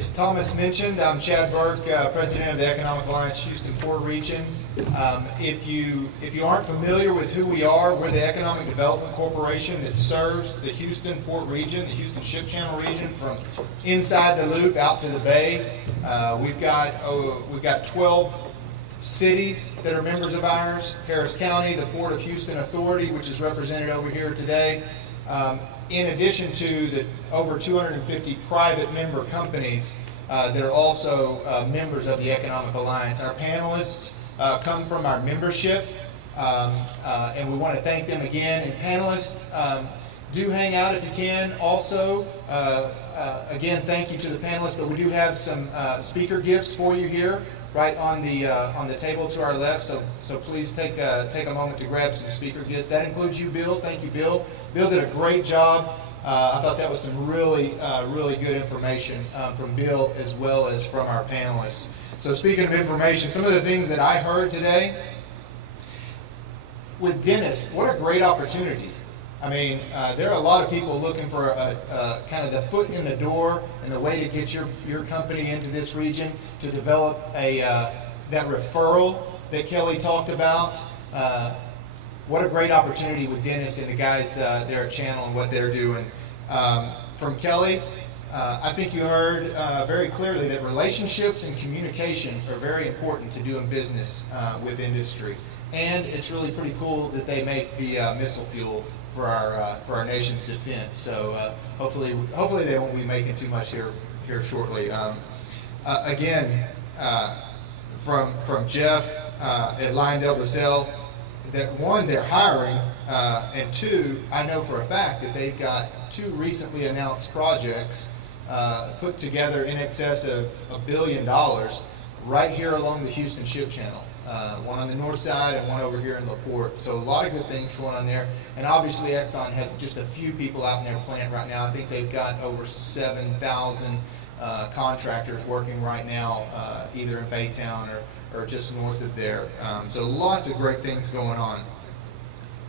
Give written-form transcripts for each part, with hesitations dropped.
As Thomas mentioned, I'm Chad Burke, President of the Economic Alliance Houston Port Region. If you aren't familiar with who we are, we're the Economic Development Corporation that serves the Houston Port Region, the Houston Ship Channel region, from inside the loop out to the bay. We've got 12 cities that are members of ours: Harris County, the Port of Houston Authority, which is represented over here today, in addition to the over 250 private member companies that are also members of the Economic Alliance. Our panelists come from our membership, and we want to thank them again. And panelists, do hang out if you can. Also, again, thank you to the panelists, but we do have some speaker gifts for you here, right on the table to our left. So please take a moment to grab some speaker gifts. That includes you, Bill. Thank you, Bill. Bill did a great job. I thought that was some really good information from Bill as well as from our panelists. So speaking of information, some of the things that I heard today with dentists, what a great opportunity. I mean, there are a lot of people looking for a kind of the foot in the door and the way to get your company into this region, to develop that referral that Kelly talked about. What a great opportunity with dentists and the guys there at Channel and what they're doing. From Kelly, I think you heard very clearly that relationships and communication are very important to doing business with industry. And it's really pretty cool that they make the missile fuel for our nation's defense. So hopefully they won't be making too much here shortly. Again, from Jeff at LyondellBasell, that one, they're hiring, and two, I know for a fact that they've got 2 recently announced projects put together in excess of $1 billion right here along the Houston Ship Channel. One on the north side and one over here in LaPorte. So a lot of good things going on there. And obviously Exxon has just a few people out in their plant right now. I think they've got over 7,000 contractors working right now, either in Baytown or just north of there. So lots of great things going on.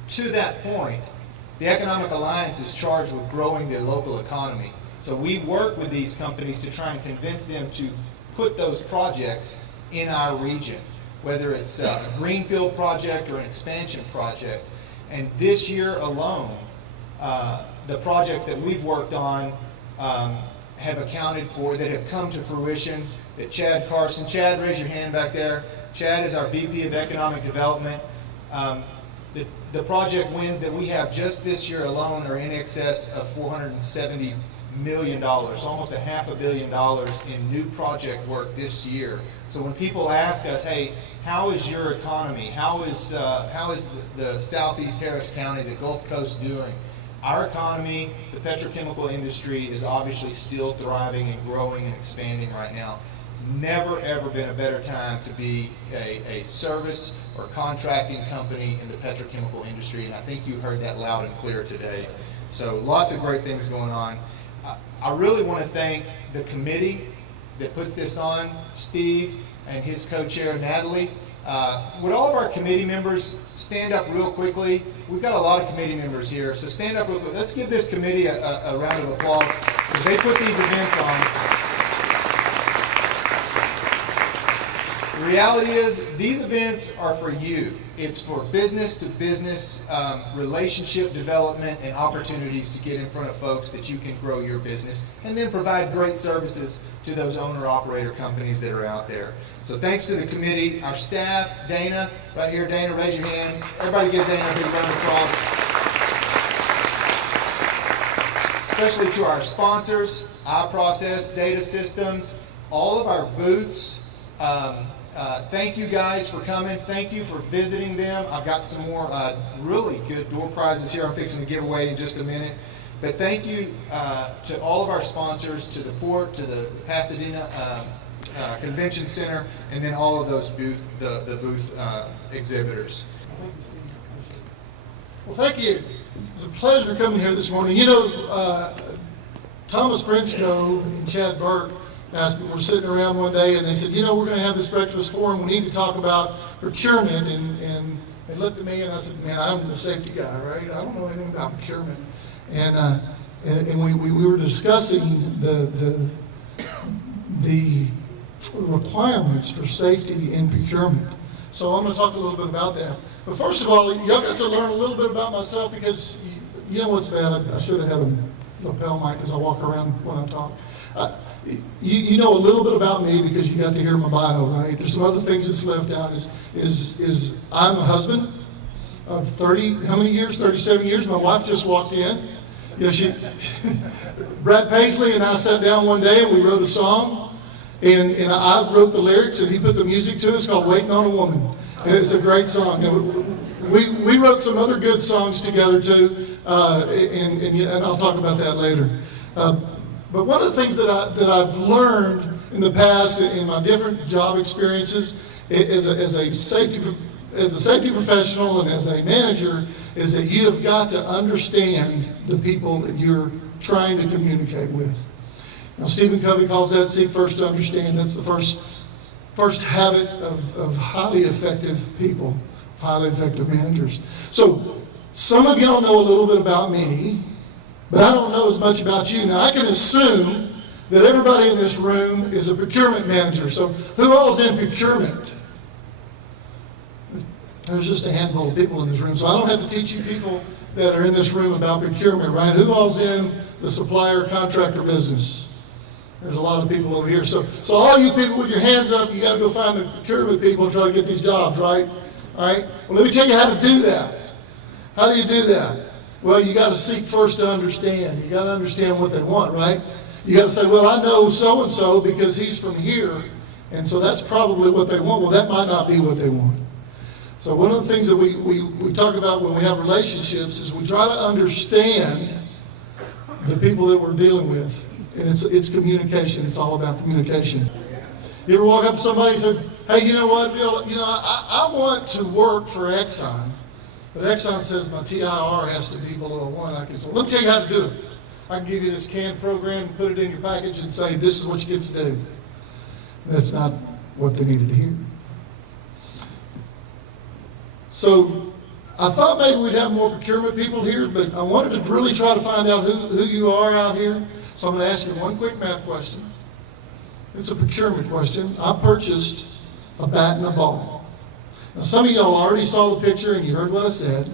To that point, the Economic Alliance is charged with growing the local economy. So we work with these companies to try and convince them to put those projects in our region, whether it's a greenfield project or an expansion project. And this year alone, the projects that we've worked on have accounted for, that have come to fruition, that Chad Carson, Chad, raise your hand back there. Chad is our VP of Economic Development. The project wins that we have just this year alone are in excess of $470 million, almost $500 million in new project work this year. So when people ask us, hey, how is your economy? How is the Southeast Harris County, the Gulf Coast doing? Our economy, the petrochemical industry, is obviously still thriving and growing and expanding right now. It's never ever been a better time to be a service or contracting company in the petrochemical industry, and I think you heard that loud and clear today. So lots of great things going on. I really want to thank the committee that puts this on, Steve and his co-chair Natalie. Would all of our committee members stand up real quickly? We've got a lot of committee members here, so stand up real quick. Let's give this committee a round of applause, because they put these events on. The reality is, these events are for you. It's for business to business relationship development and opportunities to get in front of folks that you can grow your business and then provide great services to those owner-operator companies that are out there. So thanks to the committee, our staff, Dana, right here. Dana, raise your hand. Everybody give Dana a big round of applause. Especially to our sponsors, iProcess, Data Systems, all of our booths. Thank you guys for coming. Thank you for visiting them. I've got some more really good door prizes here I'm fixing to give away in just a minute. But thank you to all of our sponsors, to the port, to the Pasadena Convention Center, and then all of those booth exhibitors. Well, thank you. It's a pleasure coming here this morning. You know, Thomas Brinsko and Chad Burke were sitting around one day and they said, you know, we're going to have this breakfast forum. We need to talk about procurement. And they looked at me and I said, man, I'm the safety guy, right? I don't know anything about procurement. And we were discussing the the requirements for safety in procurement. So I'm going to talk a little bit about that. But first of all, y'all got to learn a little bit about myself, because you know what's bad? I should have had a lapel mic as I walk around when I talk. You know a little bit about me because you got to hear my bio, right? There's some other things that's left out. Is I'm a husband of 30, how many years? 37 years. My wife just walked in. You know, Brad Paisley and I sat down one day and we wrote a song, and I wrote the lyrics and he put the music to it. It's called "Waiting on a Woman," and it's a great song. You know, we wrote some other good songs together too, and I'll talk about that later. But one of the things that I've learned in the past in my different job experiences as a safety professional and as a manager is that you have got to understand the people that you're trying to communicate with. Now, Stephen Covey calls that seek first to understand. That's the first habit of highly effective people, highly effective managers. So some of y'all know a little bit about me, but I don't know as much about you. Now, I can assume that everybody in this room is a procurement manager. So who all's in procurement? There's just a handful of people in this room. So I don't have to teach you people that are in this room about procurement, right? Who all's in the supplier contractor business? There's a lot of people over here. So all you people with your hands up, you got to go find the procurement people and try to get these jobs, right? All right? Well, let me tell you how to do that. How do you do that? Well, you got to seek first to understand. You got to understand what they want, right? You got to say, well, I know so-and-so because he's from here, and so that's probably what they want. Well, that might not be what they want. So one of the things that we talk about when we have relationships is we try to understand the people that we're dealing with. And it's communication. It's all about communication. You ever walk up to somebody and say, hey, you know what? I want to work for Exxon. But Exxon says my TIR has to be below 1. I can say, let me tell you how to do it. I can give you this canned program, put it in your package, and say, this is what you get to do. That's not what they needed to hear. So I thought maybe we'd have more procurement people here, but I wanted to really try to find out who you are out here. So I'm going to ask you one quick math question. It's a procurement question. I purchased a bat and a ball. Now, some of y'all already saw the picture and you heard what I said,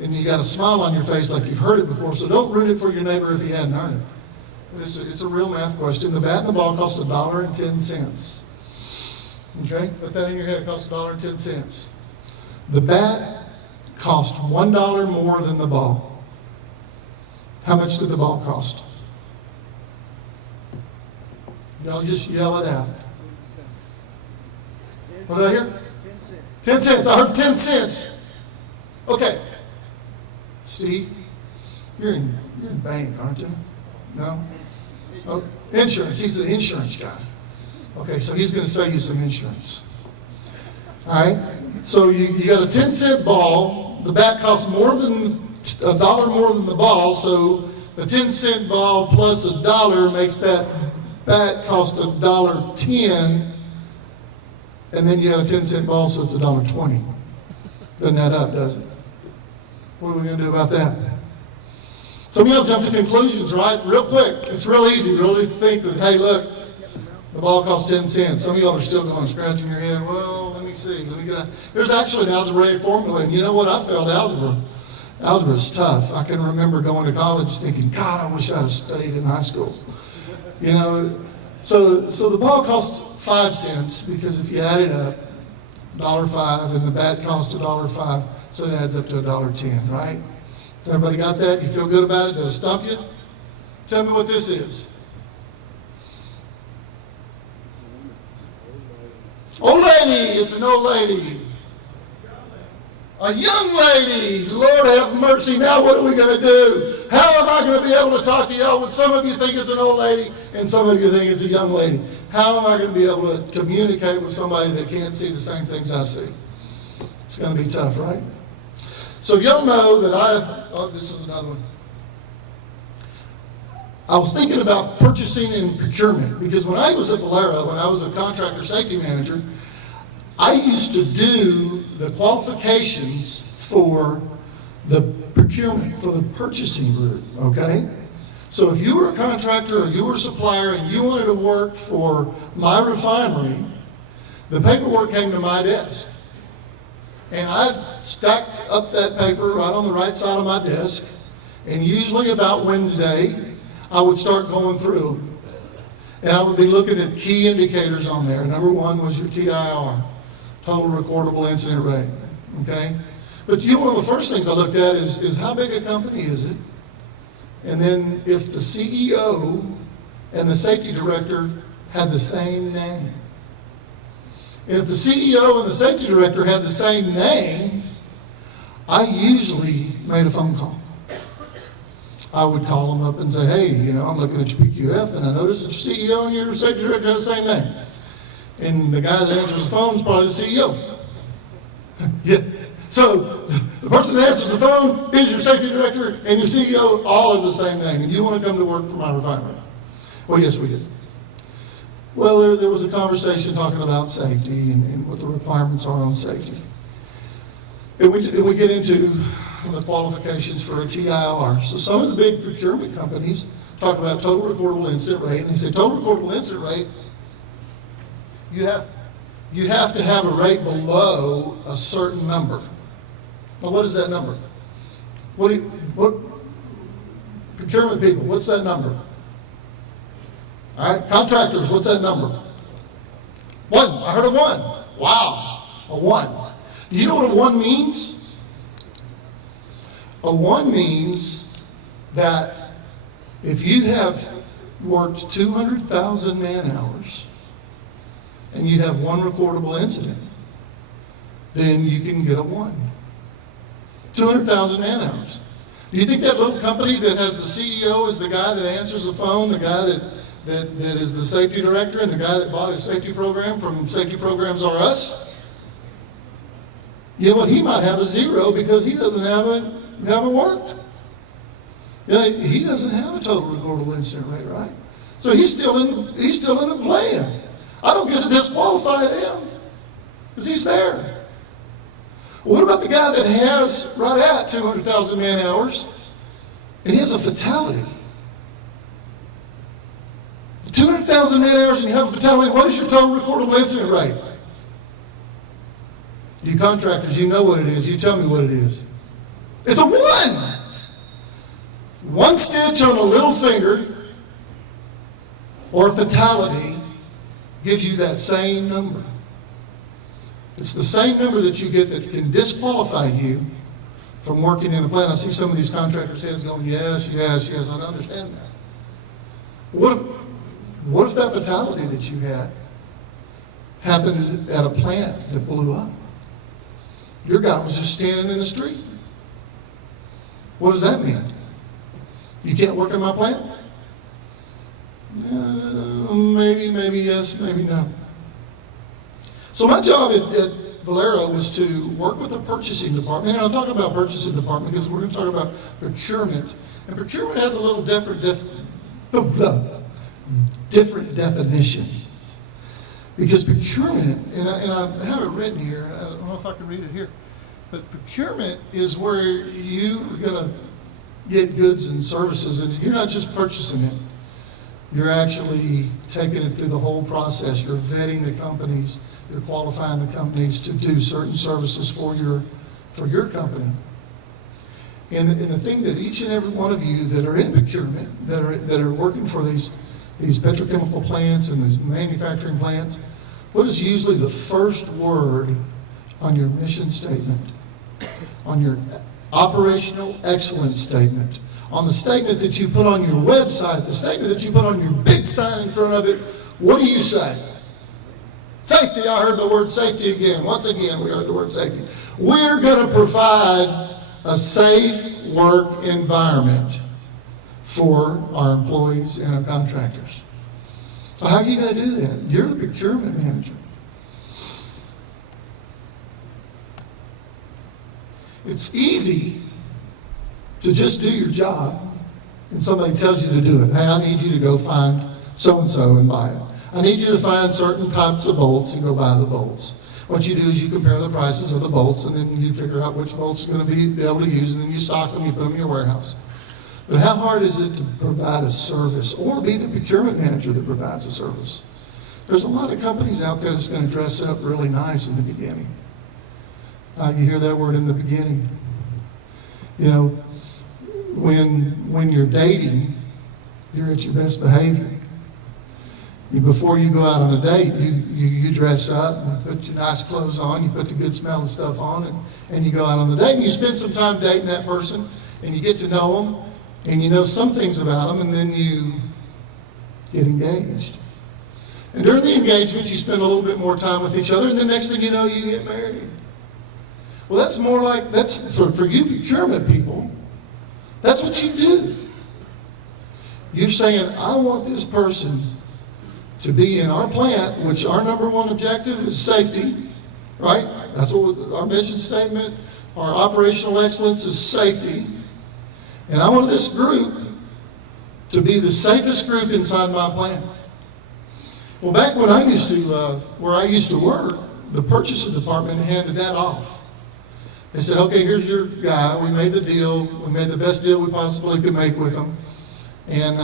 and you got a smile on your face like you've heard it before, so don't ruin it for your neighbor if he hadn't heard it. But it's a real math question. The bat and the ball cost $1.10. Okay? Put that in your head. It costs $1.10. The bat cost $1 more than the ball. How much did the ball cost? Y'all just yell it out. What did I hear? 10 cents. I heard 10 cents. Okay. Steve, you're in bank, aren't you? No? Oh, insurance. He's the insurance guy. Okay, so he's going to sell you some insurance. All right? So you got a 10-cent ball. The bat costs more than $1 more than the ball, so the 10-cent ball plus $1 makes that bat cost $1.10. And then you got a 10-cent ball, so it's $1.20. Doesn't add up, does it? What are we going to do about that? Some of y'all jump to conclusions, right? Real quick. It's real easy. Really think that, hey, look, the ball costs 10 cents. Some of y'all are still going, scratching your head. Well, let me see. There's actually an algebraic formula. And you know what? I failed algebra. Algebra is tough. I can remember going to college thinking, God, I wish I'd have stayed in high school. You know, so the ball costs 5 cents, because if you add it up, $1.05, and the bat costs $1.05, so it adds up to $1.10, right? Has everybody got that? You feel good about it? Did it stump you? Tell me what this is. Old lady. It's an old lady. A young lady. Lord have mercy. Now what are we going to do? How am I going to be able to talk to y'all when some of you think it's an old lady and some of you think it's a young lady? How am I going to be able to communicate with somebody that can't see the same things I see? It's going to be tough, right? So y'all know that this is another one. I was thinking about purchasing and procurement, because when I was at Valera, when I was a contractor safety manager, I used to do the qualifications for the procurement, for the purchasing group, okay? So if you were a contractor or you were a supplier and you wanted to work for my refinery, the paperwork came to my desk. And I stacked up that paper right on the right side of my desk, and usually about Wednesday, I would start going through them. And I would be looking at key indicators on there. Number one was your TIR, total recordable incident rate, okay? But one of the first things I looked at is how big a company is it? And then if the CEO and the safety director had the same name. And if the CEO and the safety director had the same name, I usually made a phone call. I would call them up and say, hey, I'm looking at your PQF and I noticed that your CEO and your safety director have the same name. And the guy that answers the phone is probably the CEO. Yeah. So the person that answers the phone is your safety director and your CEO, all are the same name. And you want to come to work for my refinery? Well, yes, we did. Well, there was a conversation talking about safety and what the requirements are on safety. And we get into the qualifications for a TIR. So some of the big procurement companies talk about total recordable incident rate, and they say total recordable incident rate, you have to have a rate below a certain number. Well, what is that number? What procurement people, what's that number? All right, contractors, what's that number? 1. I heard a 1. Wow, a 1. Do you know what a 1 means? A 1 means that if you have worked 200,000 man-hours and you have 1 recordable incident, then you can get a 1. 200,000 man-hours. Do you think that little company that has the CEO is the guy that answers the phone, the guy that is the safety director, and the guy that bought his safety program from Safety Programs R Us? You know what? He might have a 0 because he haven't worked. He doesn't have a total recordable incident rate, right? So he's still in the plan. I don't get to disqualify him because he's there. What about the guy that has right at 200,000 man-hours and he has a fatality? 200,000 man-hours and you have a fatality, what is your total recordable incident rate? You contractors, you know what it is. You tell me what it is. It's a 1! 1 stitch on a little finger or fatality gives you that same number. It's the same number that you get that can disqualify you from working in a plant. I see some of these contractors' heads going, yes, yes, yes. I don't understand that. What if that fatality that you had happened at a plant that blew up? Your guy was just standing in the street. What does that mean? You can't work in my plant? Maybe yes, maybe no. So my job at Valero was to work with the purchasing department, and I'll talk about purchasing department because we're going to talk about procurement. And procurement has a little different definition. Because procurement, and I have it written here, I don't know if I can read it here, but procurement is where you're going to get goods and services, and you're not just purchasing it. You're actually taking it through the whole process. You're vetting the companies. You're qualifying the companies to do certain services for your company. And the thing that each and every one of you that are in procurement, that are working for these petrochemical plants and these manufacturing plants, what is usually the first word on your mission statement, on your operational excellence statement, on the statement that you put on your website, the statement that you put on your big sign in front of it? What do you say? Safety. I heard the word safety again. Once again, we heard the word safety. We're going to provide a safe work environment for our employees and our contractors. So how are you going to do that? You're the procurement manager. It's easy to just do your job and somebody tells you to do it. Hey, I need you to go find so-and-so and buy it. I need you to find certain types of bolts and go buy the bolts. What you do is you compare the prices of the bolts and then you figure out which bolts you're going to be able to use, and then you stock them, you put them in your warehouse. But how hard is it to provide a service or be the procurement manager that provides a service? There's a lot of companies out there that's going to dress up really nice in the beginning. You hear that word, in the beginning. You know, when you're dating, you're at your best behavior. Before you go out on a date, you dress up, and put your nice clothes on, you put the good smelling stuff on, and you go out on the date, and you spend some time dating that person, and you get to know them, and you know some things about them, and then you get engaged. And during the engagement, you spend a little bit more time with each other, and the next thing you know, you get married. Well, that's more like, that's for you procurement people, that's what you do. You're saying, I want this person to be in our plant, which our number one objective is safety, right? That's what our mission statement, our operational excellence is safety. And I want this group to be the safest group inside my plant. Well, back when I used to, where I used to work, the purchasing department handed that off. They said, okay, here's your guy. We made the deal. We made the best deal we possibly could make with him. And,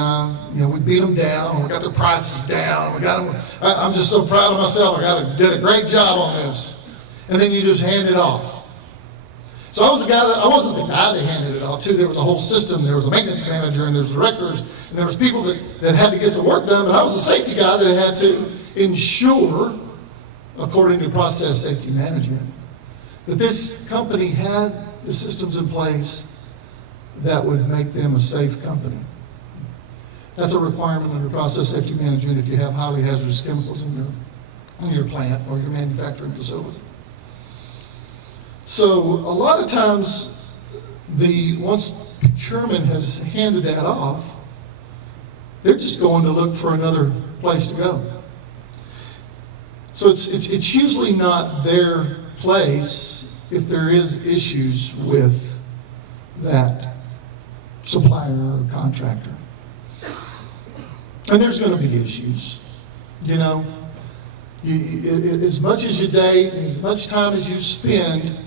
you know, we beat them down. We got the prices down. We got them. I'm just so proud of myself. Did a great job on this. And then you just hand it off. So I wasn't the guy that handed it off to. There was a whole system. There was a maintenance manager, and there was directors, and there was people that had to get the work done. But I was the safety guy that had to ensure, according to process safety management, that this company had the systems in place that would make them a safe company. That's a requirement under process safety management if you have highly hazardous chemicals in your plant or your manufacturing facility. So a lot of times, once procurement has handed that off, they're just going to look for another place to go. So it's usually not their place if there is issues with that supplier or contractor. And there's going to be issues, you know. As much as you date, as much time as you spend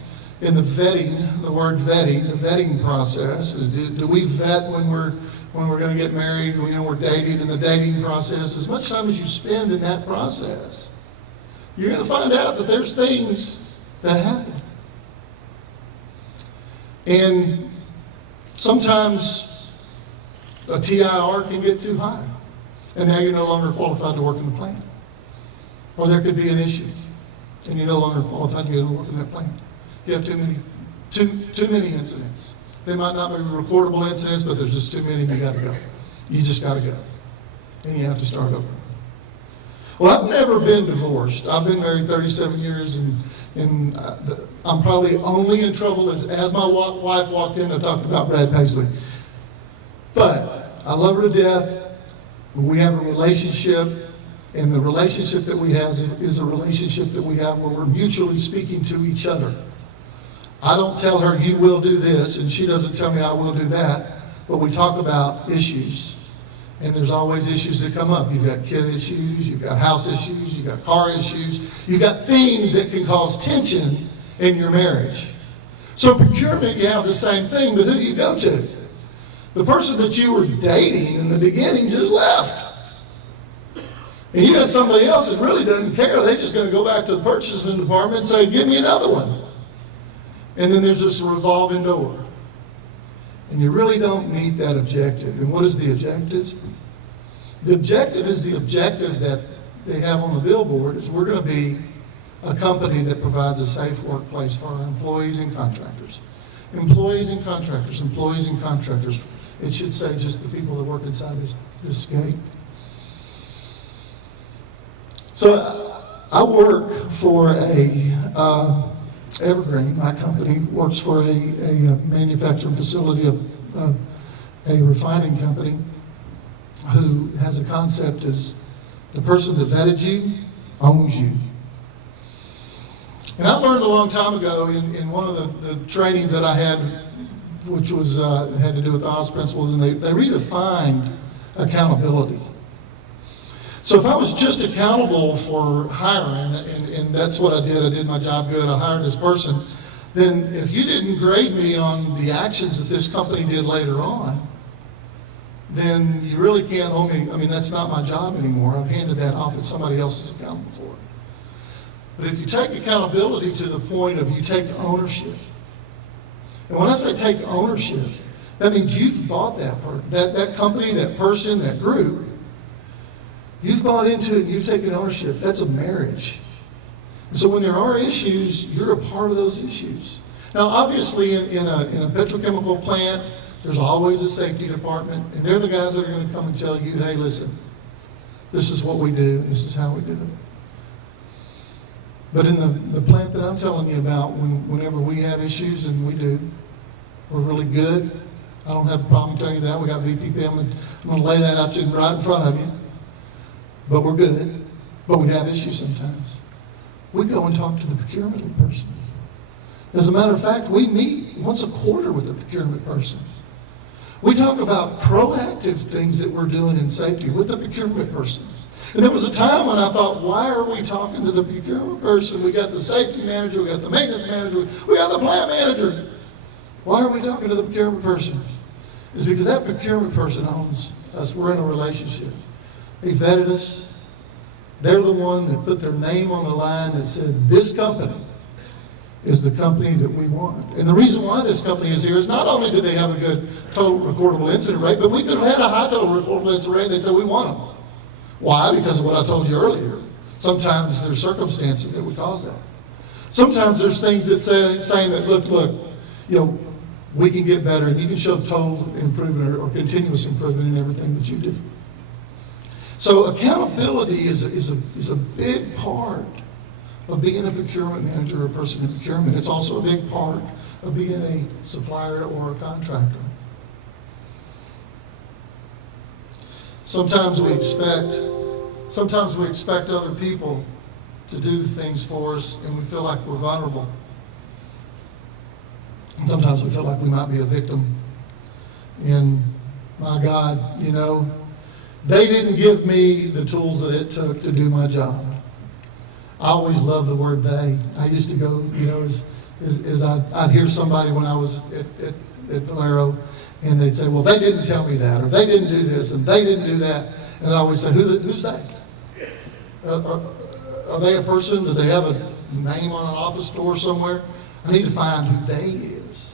in the vetting, the word vetting, the vetting process. Do we vet when we're going to get married? You know, we're dating in the dating process. As much time as you spend in that process, you're going to find out that there's things that happen. And sometimes a TIR can get too high, and now you're no longer qualified to work in the plant. Or there could be an issue, and you're no longer qualified to work in that plant. You have too many incidents. They might not be recordable incidents, but there's just too many, you got to go. You just got to go. And you have to start over. Well, I've never been divorced. I've been married 37 years, and I'm probably only in trouble as my wife walked in and talked about Brad Paisley. But I love her to death. We have a relationship, and the relationship that we have is a relationship that we have where we're mutually speaking to each other. I don't tell her, you will do this, and she doesn't tell me I will do that, but we talk about issues. And there's always issues that come up. You've got kid issues, you've got house issues, you've got car issues, you've got things that can cause tension in your marriage. So procurement, you have the same thing, but who do you go to? The person that you were dating in the beginning just left. And you got somebody else that really doesn't care. They're just going to go back to the purchasing department and say, give me another one. And then there's this revolving door. And you really don't meet that objective. And what is the objective? The objective is the objective that they have on the billboard is we're going to be a company that provides a safe workplace for our employees and contractors. Employees and contractors, employees and contractors. It should say just the people that work inside this gate. So I work for Evergreen, my company, works for a manufacturing facility, a refining company, who has a concept as the person that vetted you owns you. And I learned a long time ago in one of the trainings that I had, which was had to do with the OZ principles, and they redefined accountability. So if I was just accountable for hiring, and that's what I did my job good, I hired this person, then if you didn't grade me on the actions that this company did later on, then you really can't hold me. I mean, that's not my job anymore. I've handed that off and somebody else is accountable for it. But if you take accountability to the point of you take ownership, and when I say take ownership, that means you've bought that company, that person, that group. You've bought into it and you've taken ownership. That's a marriage. And so when there are issues, you're a part of those issues. Now, obviously, in a petrochemical plant, there's always a safety department, and they're the guys that are going to come and tell you, hey, listen, this is what we do, this is how we do it. But in the plant that I'm telling you about, whenever we have issues, and we do, we're really good. I don't have a problem telling you that. We got VPP. I'm going to lay that out to you right in front of you. But we're good. But we have issues sometimes. We go and talk to the procurement person. As a matter of fact, we meet once a quarter with the procurement person. We talk about proactive things that we're doing in safety with the procurement person. And there was a time when I thought, why are we talking to the procurement person? We got the safety manager, we got the maintenance manager, we got the plant manager. Why are we talking to the procurement person? It's because that procurement person owns us. We're in a relationship. They vetted us. They're the one that put their name on the line that said, this company is the company that we want. And the reason why this company is here is not only do they have a good total recordable incident rate, but we could have had a high total recordable incident rate. They said, we want them. Why? Because of what I told you earlier. Sometimes there's circumstances that would cause that. Sometimes there's things that saying that, look, you know, we can get better, and you can show total improvement or continuous improvement in everything that you do. So accountability is a big part of being a procurement manager or a person in procurement. It's also a big part of being a supplier or a contractor. Sometimes we expect other people to do things for us, and we feel like we're vulnerable. Sometimes we feel like we might be a victim. And my God, you know, they didn't give me the tools that it took to do my job. I always loved the word they. I used to go, you know, as I'd hear somebody when I was at Valero, and they'd say, well, they didn't tell me that, or they didn't do this, and they didn't do that. And I always say, who's they? Are they a person? Do they have a name on an office door somewhere? I need to find who they is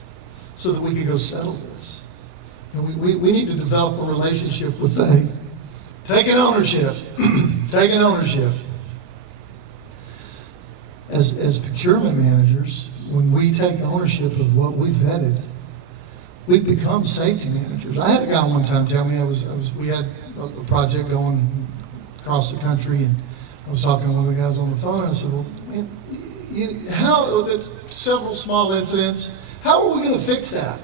so that we can go settle this. And we need to develop a relationship with they. Taking ownership. Taking ownership. As procurement managers, when we take ownership of what we vetted, we've become safety managers. I had a guy one time tell me we had a project going across the country, and I was talking to one of the guys on the phone, and I said, well, man, that's several small incidents. How are we going to fix that?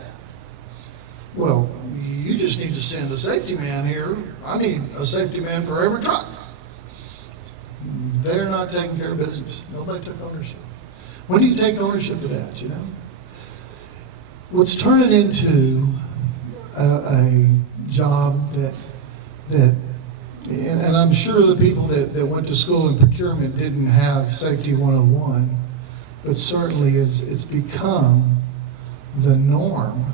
Well, you just need to send a safety man here. I need a safety man for every truck. They're not taking care of business. Nobody took ownership. When do you take ownership of that, you know? What's turning into a job that and I'm sure the people that went to school in procurement didn't have Safety 101, but certainly it's become the norm.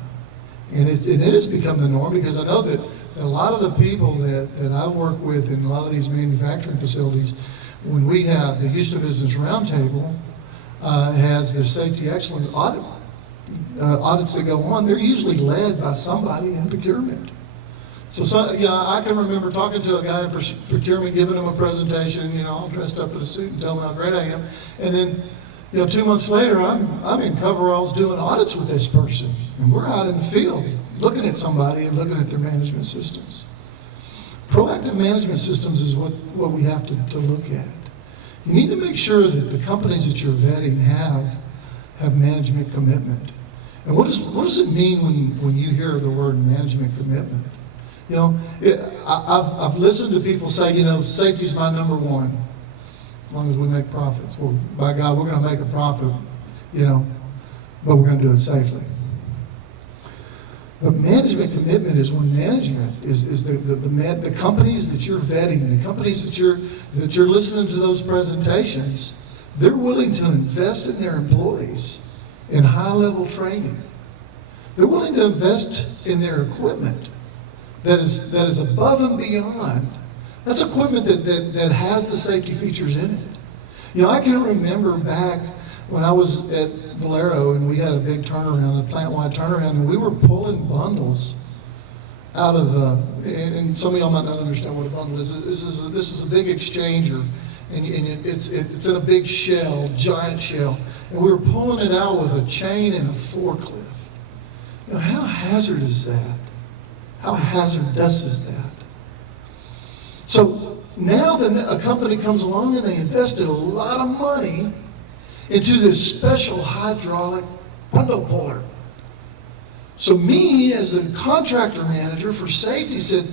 And it has become the norm because I know that a lot of the people that I work with in a lot of these manufacturing facilities, when we have the Houston Business Roundtable has their safety excellence audits that go on, they're usually led by somebody in procurement. So you know, I can remember talking to a guy in procurement, giving him a presentation, you know, all dressed up in a suit and telling him how great I am. And then, you know, 2 months later, I'm in coveralls doing audits with this person. And we're out in the field looking at somebody and looking at their management systems. Proactive management systems is what we have to look at. You need to make sure that the companies that you're vetting have management commitment. And what does it mean when you hear the word management commitment? You know, I've listened to people say, you know, safety's my number one, as long as we make profits. Well, by God, we're going to make a profit, you know, but we're going to do it safely. But management commitment is when management is the companies that you're vetting, the companies that you're listening to those presentations, they're willing to invest in their employees in high-level training. They're willing to invest in their equipment that is above and beyond. That's equipment that has the safety features in it. You know, I can remember back when I was at Valero and we had a big turnaround, a plant-wide turnaround, and we were pulling bundles out of, and some of y'all might not understand what a bundle is. This is a big exchanger, and it's in a big shell, giant shell, and we were pulling it out with a chain and a forklift. You know, how hazardous is that? How hazardous is that? So now a company comes along and they invested a lot of money into this special hydraulic bundle puller. So me, as a contractor manager for safety, said,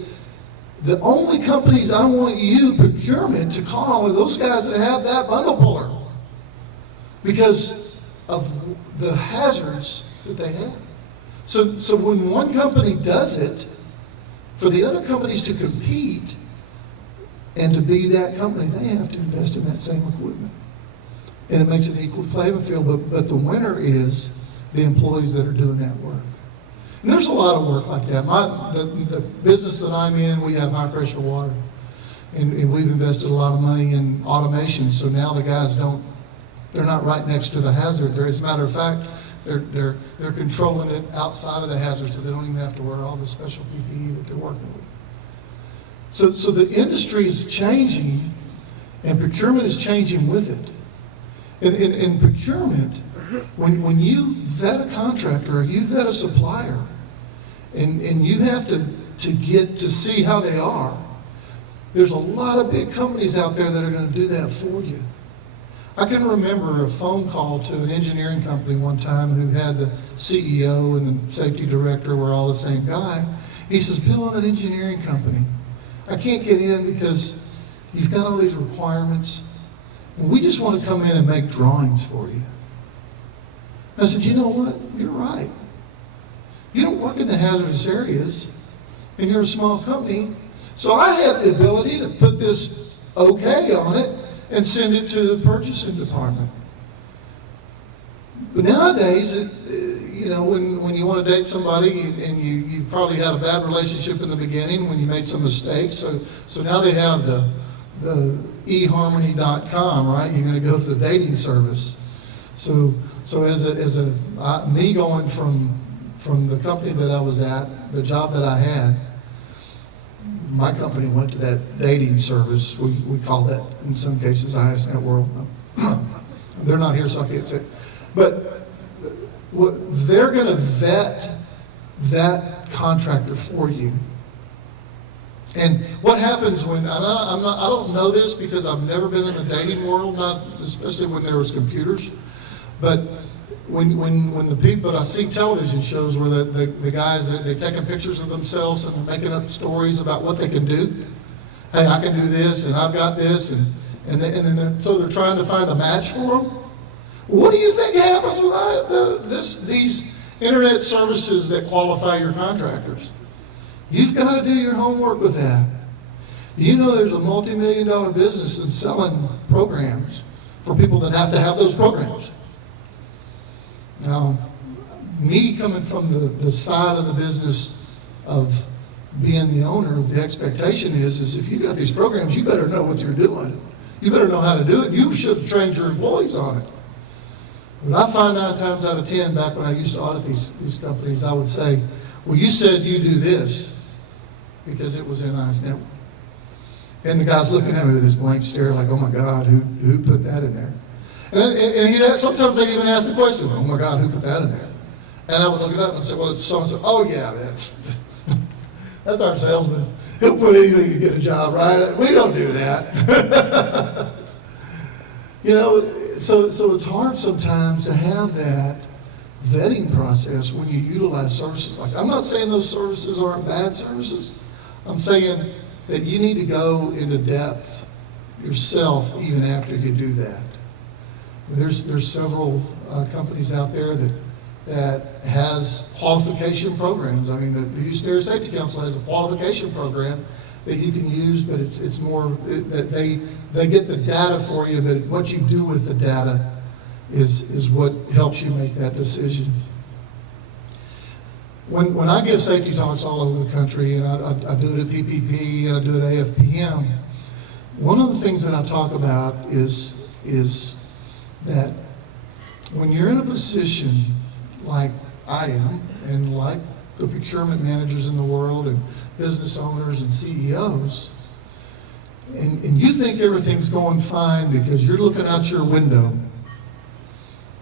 the only companies I want you, procurement, to call are those guys that have that bundle puller because of the hazards that they have. So when one company does it, for the other companies to compete and to be that company, they have to invest in that same equipment. And it makes an equal playing field, but the winner is the employees that are doing that work. And there's a lot of work like that. The business that I'm in, we have high pressure water. And we've invested a lot of money in automation, so now the guys they're not right next to the hazard. As a matter of fact, they're controlling it outside of the hazard, so they don't even have to wear all the special PPE that they're working with. So the industry is changing, and procurement is changing with it. In procurement, when you vet a contractor or you vet a supplier, and you have to get to see how they are, there's a lot of big companies out there that are going to do that for you. I can remember a phone call to an engineering company one time who had the CEO and the safety director were all the same guy. He says, Bill, I'm an engineering company. I can't get in because you've got all these requirements. And we just want to come in and make drawings for you. And I said, you know what? You're right. You don't work in the hazardous areas, and you're a small company. So I have the ability to put this okay on it and send it to the purchasing department. But nowadays, when you want to date somebody and you probably had a bad relationship in the beginning when you made some mistakes, so now they have the eharmony.com, right? You're going to go to the dating service. So me going from the company that I was at, the job that I had, my company went to that dating service. We call that, in some cases, IS Net World. They're not here, so I can't say. But they're going to vet that contractor for you. And what happens when, I don't know this because I've never been in the dating world, not especially when there was computers, but when the people, I see television shows where the guys, they're taking pictures of themselves and making up stories about what they can do. Hey, I can do this, and I've got this, and then so they're trying to find a match for them. What do you think happens with these internet services that qualify your contractors? You've got to do your homework with that. You know there's a multi-million-dollar business in selling programs for people that have to have those programs. Now, me coming from the side of the business of being the owner, the expectation is if you got these programs, you better know what you're doing. You better know how to do it. You should have trained your employees on it. But I find 9 times out of 10, back when I used to audit these companies, I would say, well, you said you do this because it was in IS Network. And the guy's looking at me with this blank stare like, oh my God, who put that in there? And sometimes they even ask the question, oh my God, who put that in there? And I would look it up and say, well, it's so-and-so. Oh yeah, that's our salesman. He'll put anything to get a job, right? We don't do that. So it's hard sometimes to have that vetting process when you utilize services like that. I'm not saying those services aren't bad services. I'm saying that you need to go into depth yourself even after you do that. There's several companies out there that has qualification programs. I mean, the Houston Air Safety Council has a qualification program that you can use, but it's more that they get the data for you, but what you do with the data is what helps you make that decision. when I give safety talks all over the country, and I do it at PPP and I do it at AFPM, one of the things that I talk about is that when you're in a position like I am, and like the procurement managers in the world, and business owners and CEOs, and you think everything's going fine because you're looking out your window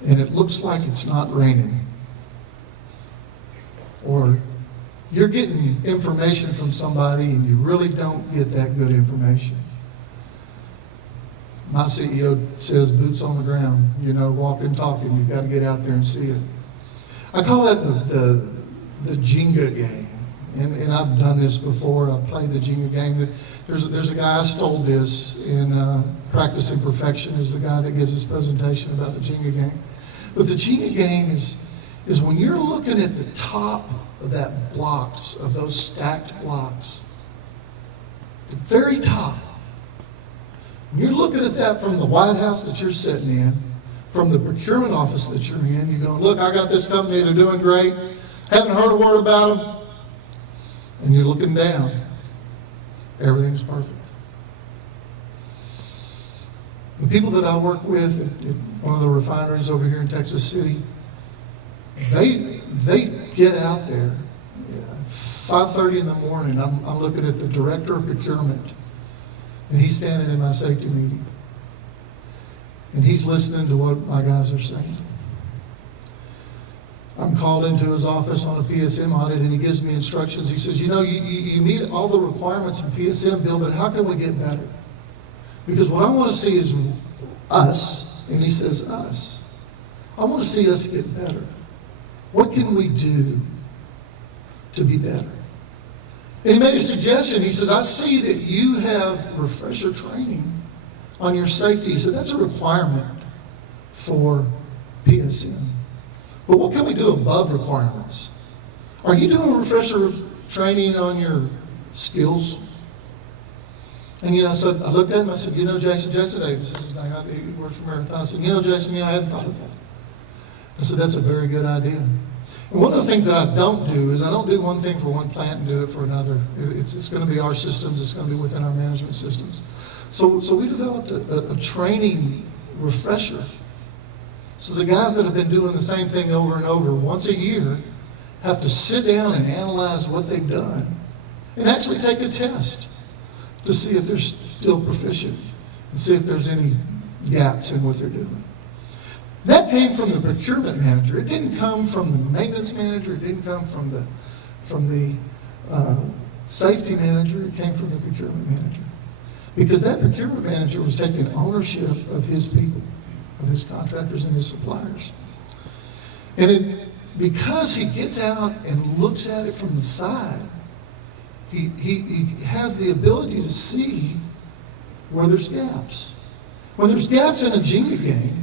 and it looks like it's not raining, or you're getting information from somebody and you really don't get that good information. My CEO says boots on the ground, walking, talking, you've got to get out there and see it. I call that the Jenga game, and I've done this before. I've played the Jenga game. There's a guy, I stole this in Practicing Perfection, is the guy that gives this presentation about the Jenga game. But the Jenga game is when you're looking at the top of that blocks, of those stacked blocks, the very top. When you're looking at that from the White House that you're sitting in, from the procurement office that you're in, you go, look, I got this company, they're doing great, haven't heard a word about them, and you're looking down, everything's perfect. The people that I work with at one of the refineries over here in Texas City, they get out there, 5:30 in the morning, I'm looking at the director of procurement, and he's standing in my safety meeting. And he's listening to what my guys are saying. I'm called into his office on a PSM audit, and he gives me instructions. He says, you meet all the requirements in PSM, Bill, but how can we get better? Because what I want to see is us, and he says us. I want to see us get better. What can we do to be better? And he made a suggestion. He says, I see that you have refresher training on your safety. He said, that's a requirement for PSM. But what can we do above requirements? Are you doing refresher training on your skills? And I looked at him, I said, Jason Davis, this is his name, he works for Marathon. I said, Jason, I hadn't thought of that. I said, that's a very good idea. And one of the things that I don't do is I don't do one thing for one plant and do it for another. It's going to be our systems, it's going to be within our management systems. So we developed a training refresher. So the guys that have been doing the same thing over and over once a year have to sit down and analyze what they've done and actually take a test to see if they're still proficient and see if there's any gaps in what they're doing. That came from the procurement manager. It didn't come from the maintenance manager. It didn't come from the safety manager. It came from the procurement manager. Because that procurement manager was taking ownership of his people, of his contractors and his suppliers. And because he gets out and looks at it from the side, he has the ability to see where there's gaps. When there's gaps in a Jenga game,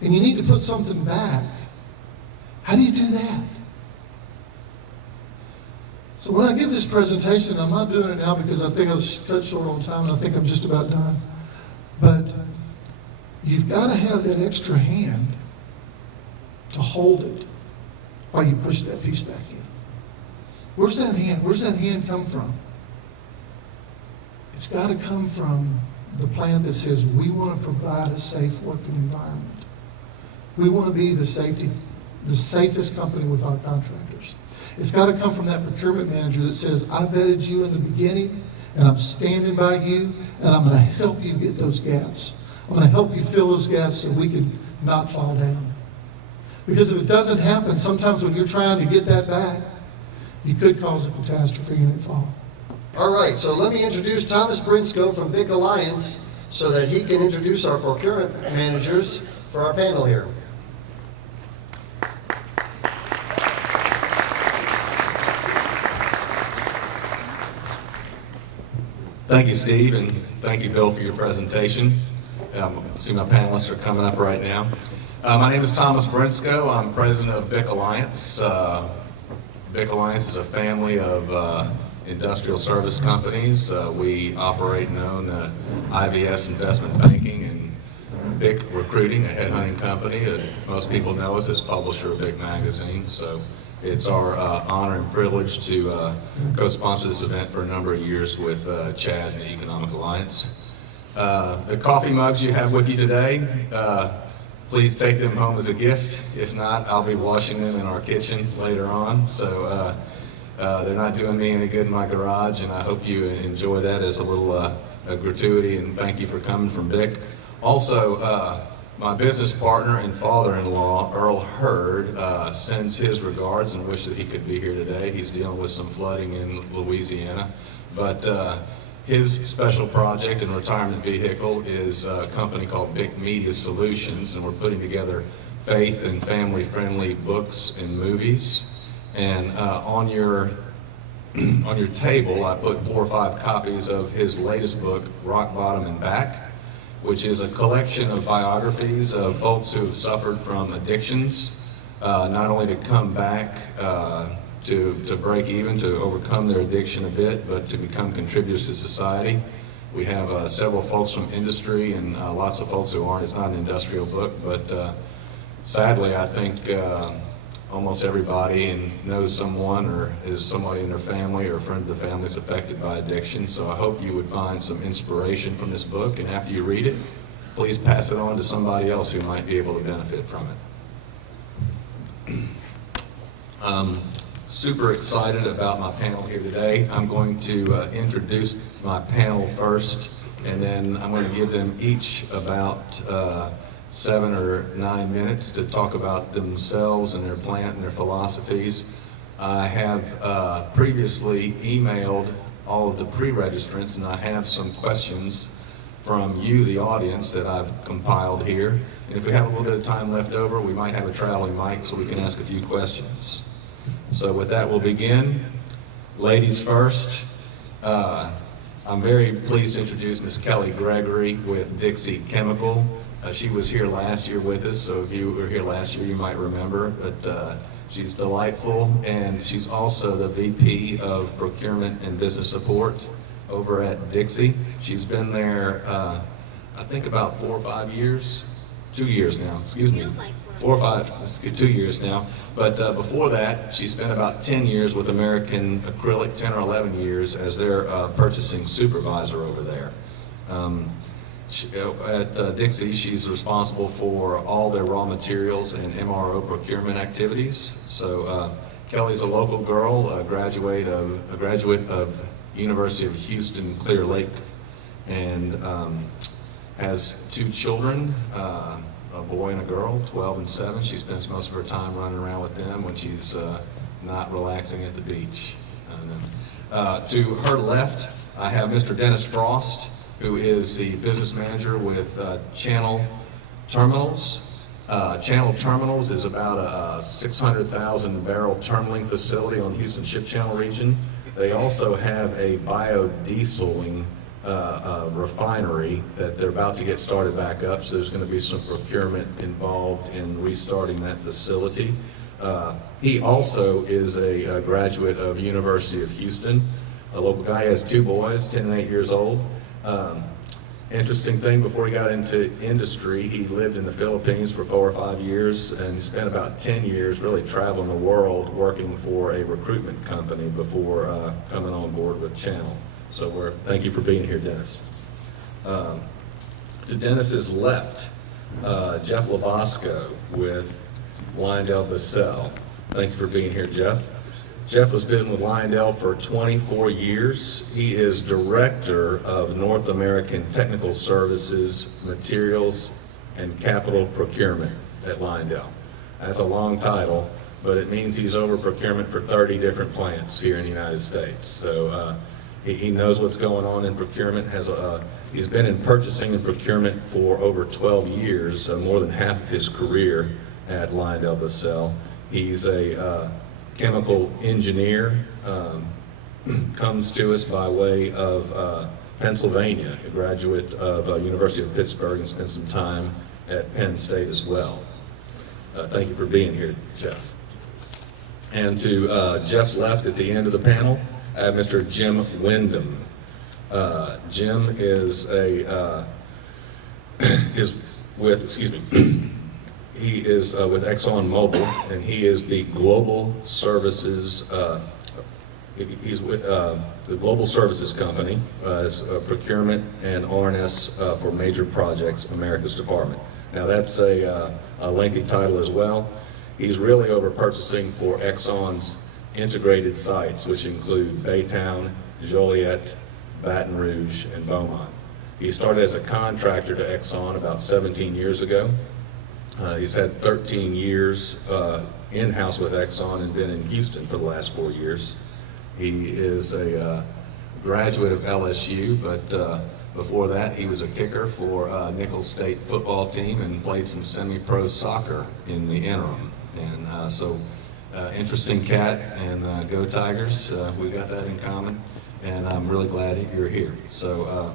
and you need to put something back, how do you do that? So when I give this presentation, I'm not doing it now because I think I was cut short on time and I think I'm just about done. But you've got to have that extra hand to hold it while you push that piece back in. Where's that hand? Where's that hand come from? It's got to come from the plant that says we want to provide a safe working environment. We want to be the safest company with our contractors. It's got to come from that procurement manager that says, I vetted you in the beginning, and I'm standing by you, and I'm going to help you get those gaps. I'm going to help you fill those gaps so we can not fall down. Because if it doesn't happen, sometimes when you're trying to get that back, you could cause a catastrophe and it fall. All right, so let me introduce Thomas Brinsko from BIC Alliance so that he can introduce our procurement managers for our panel here. Thank you, Steve, and thank you, Bill, for your presentation. I see my panelists are coming up right now. My name is Thomas Brinsko. I'm president of BIC Alliance. BIC Alliance is a family of industrial service companies. We operate and own IVS Investment Banking and BIC Recruiting, a headhunting company. Most people know us as publisher of BIC Magazine. So It's our honor and privilege to co-sponsor this event for a number of years with Chad and the Economic Alliance. The coffee mugs you have with you today, please take them home as a gift. If not, I'll be washing them in our kitchen later on. So they're not doing me any good in my garage, and I hope you enjoy that as a little a gratuity, and thank you for coming from BIC. Also, my business partner and father-in-law, Earl Hurd, sends his regards and wishes that he could be here today. He's dealing with some flooding in Louisiana, but his special project and retirement vehicle is a company called BIC Media Solutions, and we're putting together faith and family-friendly books and movies. And on your table, I put 4 or 5 copies of his latest book, Rock Bottom and Back, which is a collection of biographies of folks who have suffered from addictions, not only to come back to break even, to overcome their addiction a bit, but to become contributors to society. We have several folks from industry and lots of folks who aren't. It's not an industrial book, but sadly, I think almost everybody knows someone or is somebody in their family or a friend of the family is affected by addiction. So I hope you would find some inspiration from this book, and after you read it, please pass it on to somebody else who might be able to benefit from it. Super excited about my panel here today. I'm going to introduce my panel first, and then I'm going to give them each about 7 or 9 minutes to talk about themselves and their plant and their philosophies. I have previously emailed all of the pre-registrants, and I have some questions from you, the audience, that I've compiled here. And if we have a little bit of time left over, we might have a traveling mic so we can ask a few questions. So with that, we'll begin. Ladies first. I'm very pleased to introduce Ms. Kelly Gregory with Dixie Chemical. She was here last year with us, so if you were here last year, you might remember. But she's delightful, and she's also the VP of Procurement and Business Support over at Dixie. She's been there, I think, about 4 or 5 years. 2 years now, excuse me. Feels like 4 or 5, 2 years now. But before that, she spent about 10 years with American Acrylic, 10 or 11 years as their purchasing supervisor over there. At Dixie, she's responsible for all their raw materials and MRO procurement activities. So Kelly's a local girl, a graduate of University of Houston, Clear Lake, and has 2 children, a boy and a girl, 12 and 7. She spends most of her time running around with them when she's not relaxing at the beach. To her left, I have Mr. Dennis Frost, who is the business manager with Channel Terminals. Channel Terminals is about a 600,000 barrel terminaling facility on Houston Ship Channel region. They also have a biodieseling refinery that they're about to get started back up, so there's going to be some procurement involved in restarting that facility. He also is a graduate of University of Houston, a local guy. He has 2 boys, 10 and 8 years old. Interesting thing, before he got into industry, he lived in the Philippines for 4 or 5 years, and he spent about 10 years really traveling the world working for a recruitment company before coming on board with Channel. So thank you for being here, Dennis. To Dennis's left, Jeff Lobosco with LyondellBasell. Thank you for being here, Jeff. Jeff has been with Lyondell for 24 years. He is Director of North American Technical Services, Materials, and Capital Procurement at Lyondell. That's a long title, but it means he's over procurement for 30 different plants here in the United States. So he knows what's going on in procurement. He's been in purchasing and procurement for over 12 years, more than half of his career at LyondellBasell. He's a chemical engineer, comes to us by way of Pennsylvania, a graduate of University of Pittsburgh, and spent some time at Penn State as well. Thank you for being here, Jeff. And to Jeff's left at the end of the panel, I have Mr. Jim Wyndham. Jim is He is with ExxonMobil, and he is the global services. He's with the global services company as procurement and R&S for major projects, America's Department. Now that's a lengthy title as well. He's really over purchasing for Exxon's integrated sites, which include Baytown, Joliet, Baton Rouge, and Beaumont. He started as a contractor to Exxon about 17 years ago. He's had 13 years in-house with Exxon and been in Houston for the last 4 years. He is a graduate of LSU, but before that he was a kicker for Nichols State football team and played some semi-pro soccer in the interim. And interesting cat, and go Tigers. We got that in common, and I'm really glad that you're here. So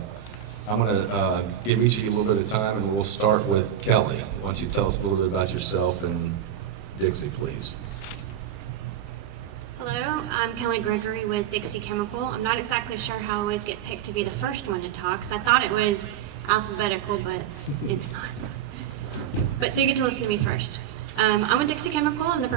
I'm going to give each of you a little bit of time, and we'll start with Kelly. Why don't you tell us a little bit about yourself and Dixie, please. Hello, I'm Kelly Gregory with Dixie Chemical. I'm not exactly sure how I always get picked to be the first one to talk, because I thought it was alphabetical, but it's not. But so you get to listen to me first. I'm with Dixie Chemical. I'm the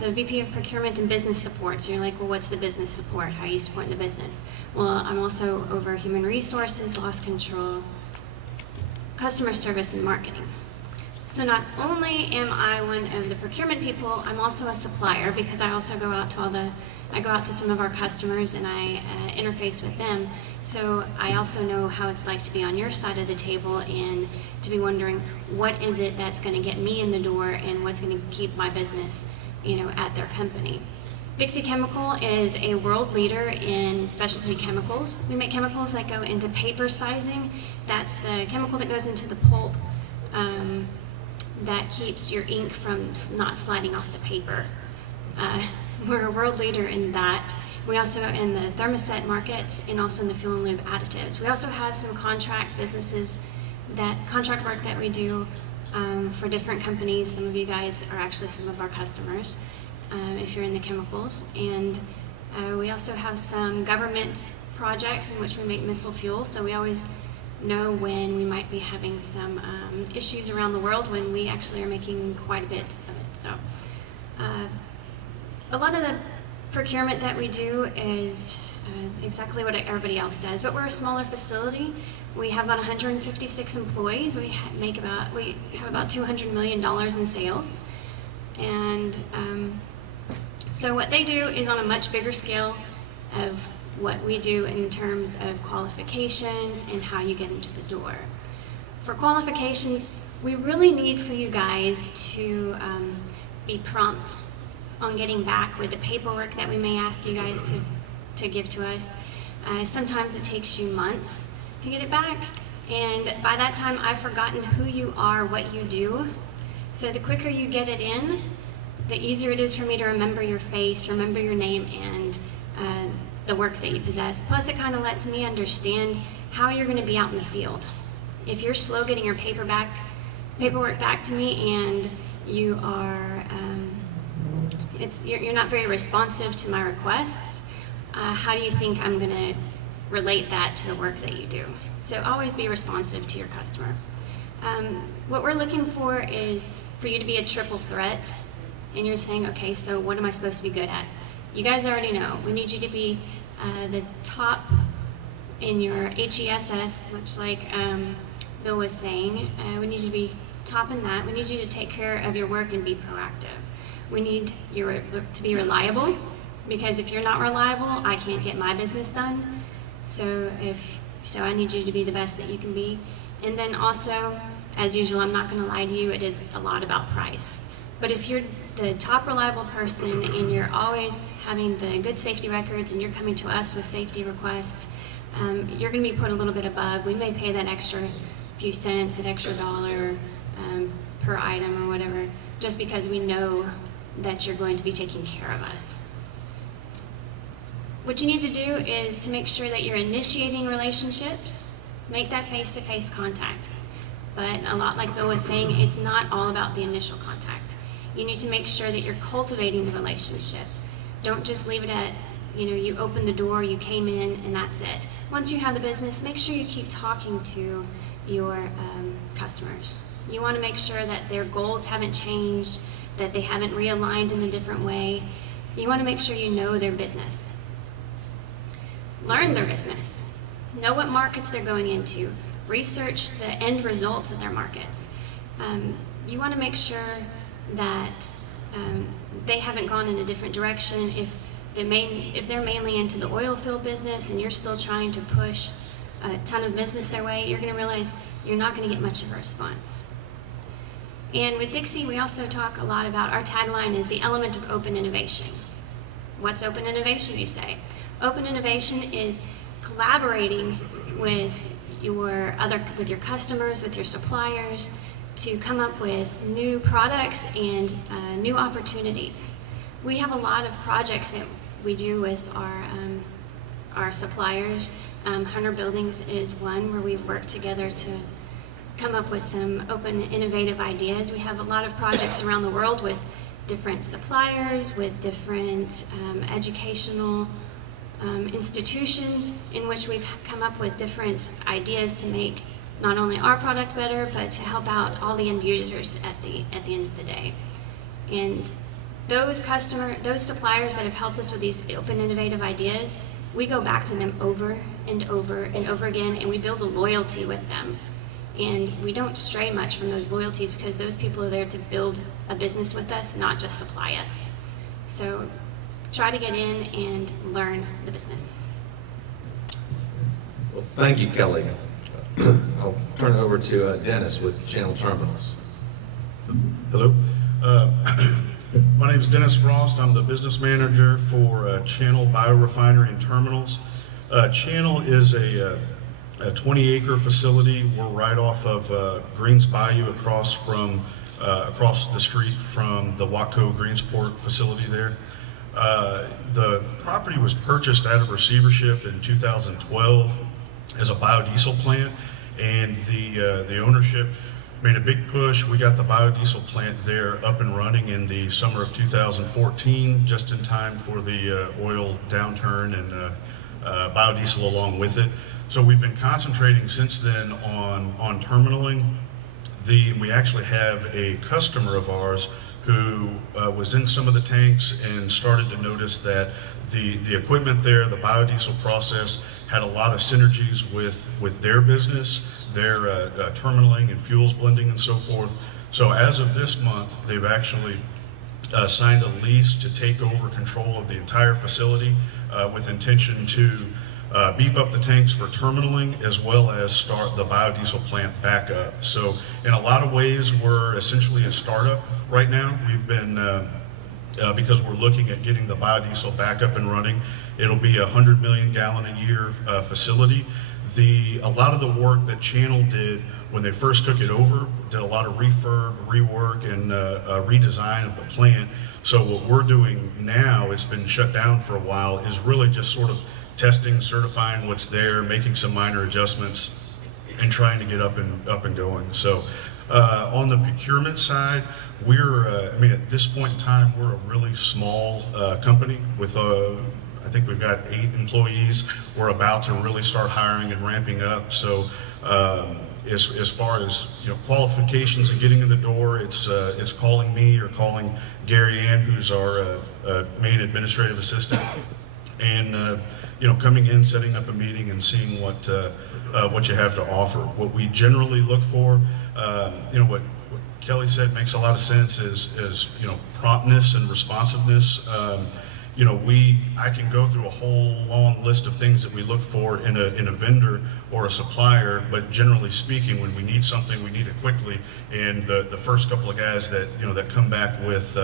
the VP of Procurement and Business Support. So you're like, well, what's the business support? How are you supporting the business? Well, I'm also over human resources, loss control, customer service, and marketing. So not only am I one of the procurement people, I'm also a supplier, because I also go out to some of our customers and I interface with them. So I also know how it's like to be on your side of the table and to be wondering what is it that's going to get me in the door and what's going to keep my business, at their company. Dixie Chemical is a world leader in specialty chemicals. We make chemicals that go into paper sizing. That's the chemical that goes into the pulp that keeps your ink from not sliding off the paper. We're a world leader in that. We also in the thermoset markets and also in the fuel and lube additives. We also have some contract work that we do for different companies. Some of you guys are actually some of our customers if you're in the chemicals. And we also have some government projects in which we make missile fuel. So we always know when we might be having some issues around the world when we actually are making quite a bit of it. So a lot of the procurement that we do is exactly what everybody else does, but we're a smaller facility. We have about 156 employees. We have about $200 million in sales. And so what they do is on a much bigger scale of what we do in terms of qualifications and how you get into the door. For qualifications, we really need for you guys to be prompt on getting back with the paperwork that we may ask you guys to give to us. Sometimes it takes you months to get it back, and by that time I've forgotten who you are, what you do. So the quicker you get it in, the easier it is for me to remember your face, remember your name, and the work that you possess. Plus it kind of lets me understand how you're going to be out in the field. If you're slow getting your paperwork back to me, and you are you're not very responsive to my requests, how do you think I'm going to relate that to the work that you do? So always be responsive to your customer. What we're looking for is for you to be a triple threat, and you're saying, okay, so what am I supposed to be good at? You guys already know. We need you to be the top in your HESS, much like Bill was saying. We need you to be top in that. We need you to take care of your work and be proactive. We need you to be reliable, because if you're not reliable, I can't get my business done. So I need you to be the best that you can be. And then also, as usual, I'm not going to lie to you, it is a lot about price. But if you're the top reliable person and you're always having the good safety records and you're coming to us with safety requests, you're going to be put a little bit above. We may pay that extra few cents, that extra dollar per item or whatever, just because we know that you're going to be taking care of us. What you need to do is to make sure that you're initiating relationships, make that face-to-face contact. But a lot like Bill was saying, it's not all about the initial contact. You need to make sure that you're cultivating the relationship. Don't just leave it at, you opened the door, you came in, and that's it. Once you have the business, make sure you keep talking to your customers. You want to make sure that their goals haven't changed, that they haven't realigned in a different way. You want to make sure you know their business. Learn their business. Know what markets they're going into. Research the end results of their markets. You want to make sure that they haven't gone in a different direction. If they're mainly into the oil field business and you're still trying to push a ton of business their way, you're going to realize you're not going to get much of a response. And with Dixie, we also talk a lot about, our tagline is the element of open innovation. What's open innovation, you say? Open innovation is collaborating with your customers, with your suppliers, to come up with new products and new opportunities. We have a lot of projects that we do with our suppliers. Hunter Buildings is one where we've worked together to come up with some open, innovative ideas. We have a lot of projects around the world with different suppliers, with different educational institutions, in which we've come up with different ideas to make not only our product better, but to help out all the end users at the end of the day. And those suppliers that have helped us with these open, innovative ideas, we go back to them over and over and over again, and we build a loyalty with them. And we don't stray much from those loyalties, because those people are there to build a business with us, not just supply us. So try to get in and learn the business. Well, thank you, Kelly. I'll turn it over to Dennis with Channel Terminals. Hello. My name is Dennis Frost. I'm the business manager for Channel Biorefinery and Terminals. Channel is a 20-acre facility. We're right off of Greens Bayou, across the street from the Watco Greensport facility there. The property was purchased out of receivership in 2012 as a biodiesel plant, and the ownership made a big push. We got the biodiesel plant there up and running in the summer of 2014, just in time for the oil downturn and biodiesel along with it. So we've been concentrating since then on terminaling. We actually have a customer of ours who was in some of the tanks and started to notice that the equipment there, the biodiesel process, had a lot of synergies with their business, their terminaling and fuels blending and so forth. So as of this month, they've actually signed a lease to take over control of the entire facility with intention to beef up the tanks for terminaling, as well as start the biodiesel plant back up. So in a lot of ways, we're essentially a startup right now. We've been, because we're looking at getting the biodiesel back up and running. It'll be a 100 million gallon a year facility. A lot of the work that Channel did when they first took it over, did a lot of refurb, rework, and redesign of the plant. So what we're doing now, it's been shut down for a while, is really just sort of testing, certifying what's there, making some minor adjustments, and trying to get up and going. So on the procurement side, at this point in time, we're a really small company with I think we've got 8 employees. We're about to really start hiring and ramping up. So as far as qualifications and getting in the door, it's calling me or calling Gary Ann, who's our main administrative assistant, and coming in, setting up a meeting, and seeing what you have to offer. What we generally look for, what Kelly said makes a lot of sense, is promptness and responsiveness. I can go through a whole long list of things that we look for in a vendor or a supplier, but generally speaking, when we need something, we need it quickly. And the first couple of guys that come back with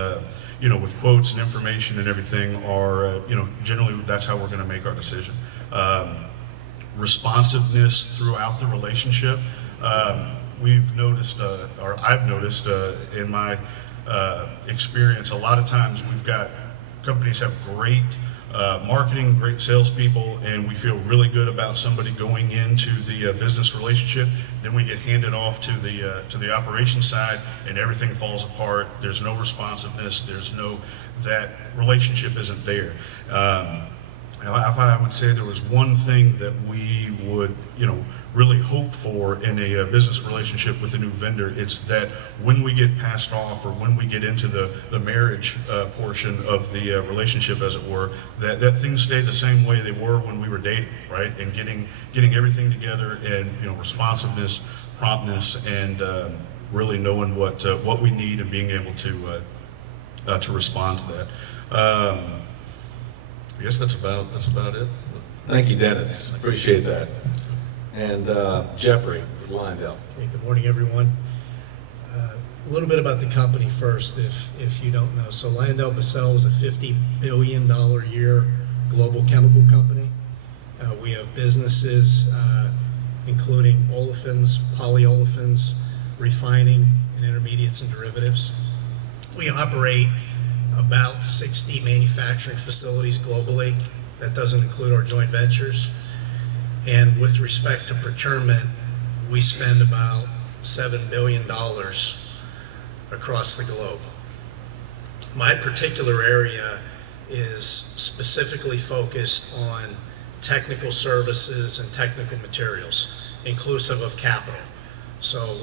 with quotes and information and everything are generally, that's how we're going to make our decision. Responsiveness throughout the relationship. We've noticed, or I've noticed in my experience, a lot of times companies have great marketing, great salespeople, and we feel really good about somebody going into the business relationship. Then we get handed off to the operations side, and everything falls apart. There's no responsiveness. That relationship isn't there. if I would say there was one thing that we would, really hope for in a business relationship with a new vendor, it's that when we get passed off or when we get into the marriage portion of the relationship, as it were, that things stay the same way they were when we were dating, right? And getting everything together, and responsiveness, promptness, and really knowing what we need and being able to respond to that. I guess that's about it. Thank you, Dennis. Appreciate that. And Jeffrey with Lyondell. Hey, good morning, everyone. A little bit about the company first, if you don't know. So LyondellBasell is a $50 billion a year global chemical company. We have businesses including olefins, polyolefins, refining, and intermediates and derivatives. We operate about 60 manufacturing facilities globally. That doesn't include our joint ventures. And with respect to procurement, we spend about $7 billion across the globe. My particular area is specifically focused on technical services and technical materials, inclusive of capital. So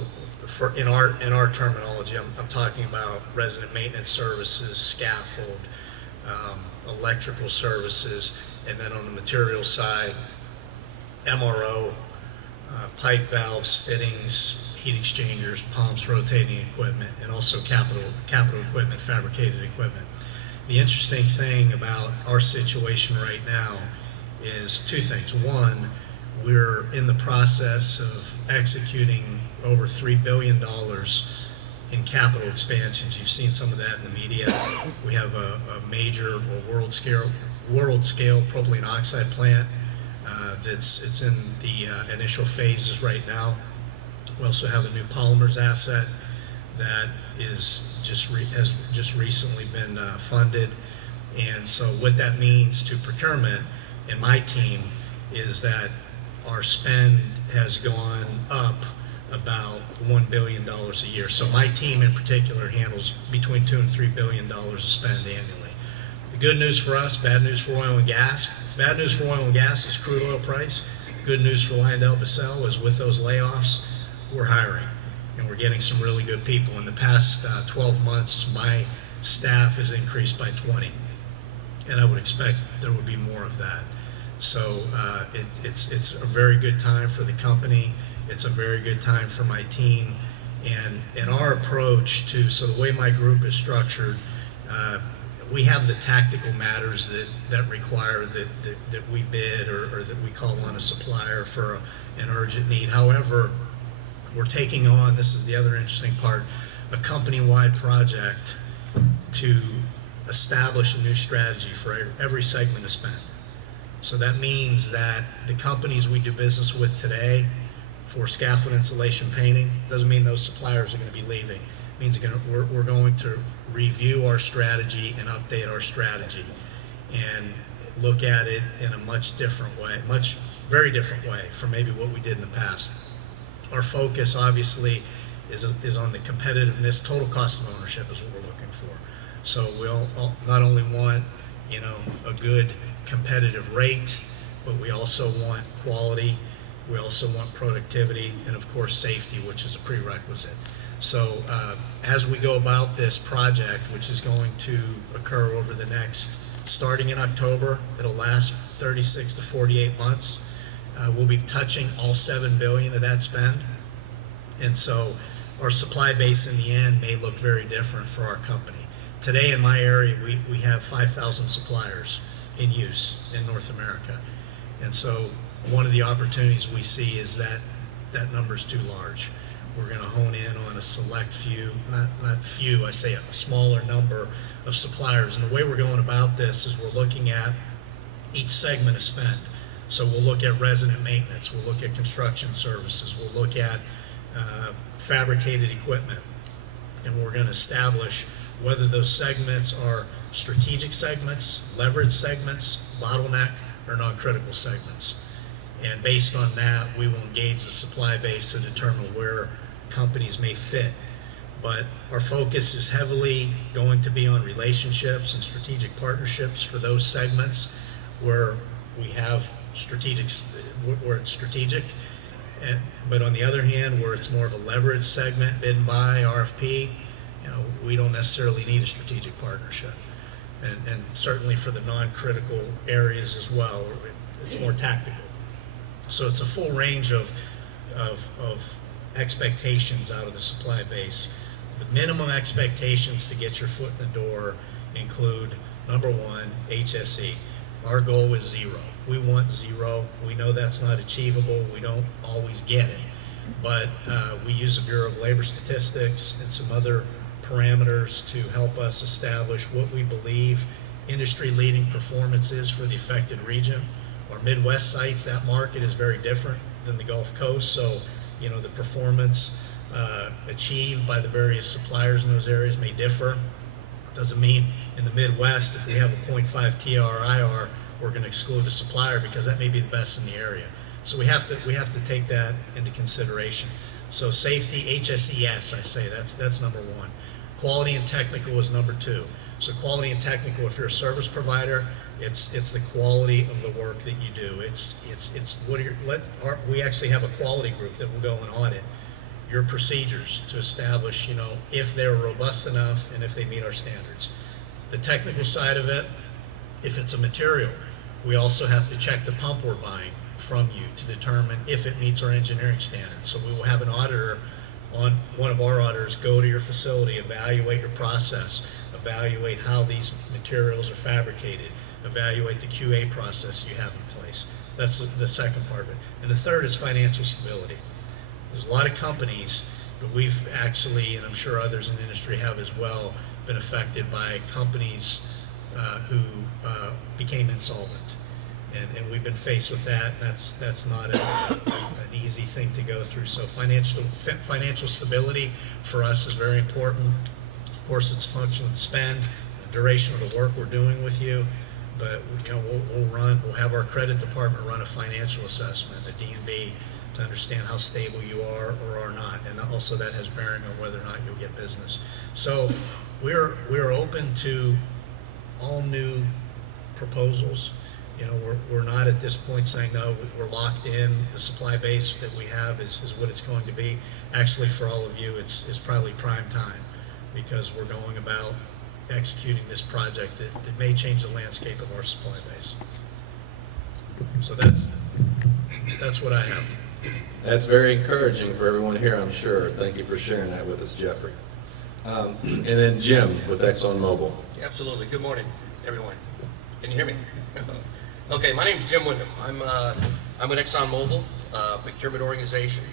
in our terminology, I'm talking about resident maintenance services, scaffold, electrical services, and then on the materials side, MRO, pipe valves, fittings, heat exchangers, pumps, rotating equipment, and also capital equipment, fabricated equipment. The interesting thing about our situation right now is two things. One, we're in the process of executing over $3 billion in capital expansions. You've seen some of that in the media. We have a major world scale propylene oxide plant it's in the initial phases right now. We also have a new polymers asset that has just recently been funded. And so what that means to procurement and my team is that our spend has gone up about $1 billion a year. So my team in particular handles between $2 and $3 billion of spend annually. The good news for us, bad news for oil and gas. Bad news for oil and gas is crude oil price. Good news for LyondellBasell is with those layoffs, we're hiring and we're getting some really good people. In the past 12 months, my staff has increased by 20, and I would expect there would be more of that. So it's a very good time for the company. It's a very good time for my team. And our approach to, so the way my group is structured, we have the tactical matters that require that we bid or that we call on a supplier for an urgent need. However, we're taking on, this is the other interesting part, a company-wide project to establish a new strategy for every segment of spend. So that means that the companies we do business with today for scaffold, insulation, painting, doesn't mean those suppliers are going to be leaving. It means we're going to review our strategy and update our strategy and look at it in a much different way, very different way from maybe what we did in the past. Our focus obviously is on the competitiveness, total cost of ownership is what we're looking for. So we'll not only want, a good competitive rate, but we also want quality, we also want productivity, and of course safety, which is a prerequisite. So as we go about this project, which is going to occur over the next, starting in October, it'll last 36 to 48 months. We'll be touching all $7 billion of that spend. And so our supply base in the end may look very different for our company. Today in my area, we have 5,000 suppliers in use in North America. And so one of the opportunities we see is that number's too large. We're going to hone in on a select few, not few, I say a smaller number of suppliers. And the way we're going about this is we're looking at each segment of spend. So we'll look at resident maintenance, we'll look at construction services, we'll look at fabricated equipment, and we're going to establish whether those segments are strategic segments, leverage segments, bottleneck, or non-critical segments. And based on that, we will engage the supply base to determine where companies may fit. But our focus is heavily going to be on relationships and strategic partnerships for those segments where we have where it's strategic, but on the other hand, where it's more of a leverage segment, bid and buy, RFP, we don't necessarily need a strategic partnership. And certainly for the non-critical areas as well, it's more tactical. So it's a full range of expectations out of the supply base. The minimum expectations to get your foot in the door include, number one, HSE. Our goal is 0. We want 0. We know that's not achievable. We don't always get it. But we use the Bureau of Labor Statistics and some other parameters to help us establish what we believe industry-leading performance is for the affected region. Our Midwest sites, that market is very different than the Gulf Coast, so the performance achieved by the various suppliers in those areas may differ. Doesn't mean in the Midwest, if we have a 0.5 TRIR, we're going to exclude a supplier because that may be the best in the area. So we have to take that into consideration. So safety, HSE, yes, I say that's number one. Quality and technical is number 2. So quality and technical, if you're a service provider, it's the quality of the work that you do. We actually have a quality group that will go and audit your procedures to establish, if they're robust enough and if they meet our standards. The technical side of it, if it's a material, we also have to check the pump we're buying from you to determine if it meets our engineering standards. So we will have an auditor, one of our auditors, go to your facility, evaluate your process, evaluate how these materials are fabricated, evaluate the QA process you have in place. That's the second part of it. And the third is financial stability. There's a lot of companies that we've actually, and I'm sure others in the industry have as well, been affected by companies who became insolvent. And we've been faced with that. That's not an easy thing to go through. So financial stability for us is very important. Of course, it's a function of the spend, the duration of the work we're doing with you. But we'll have our credit department run a financial assessment, a D&B, to understand how stable you are or are not, and also that has bearing on whether or not you'll get business. So we're open to all new proposals. We're not at this point saying, no, we're locked in. The supply base that we have is what it's going to be. Actually, for all of you, it's probably prime time because we're going about executing this project that may change the landscape of our supply base. So that's what I have. That's very encouraging for everyone here, I'm sure. Thank you for sharing that with us, Jeffrey. And then Jim with ExxonMobil. Absolutely. Good morning, everyone. Can you hear me? Okay, my name is Jim Wyndham. I'm with ExxonMobil, procurement organization.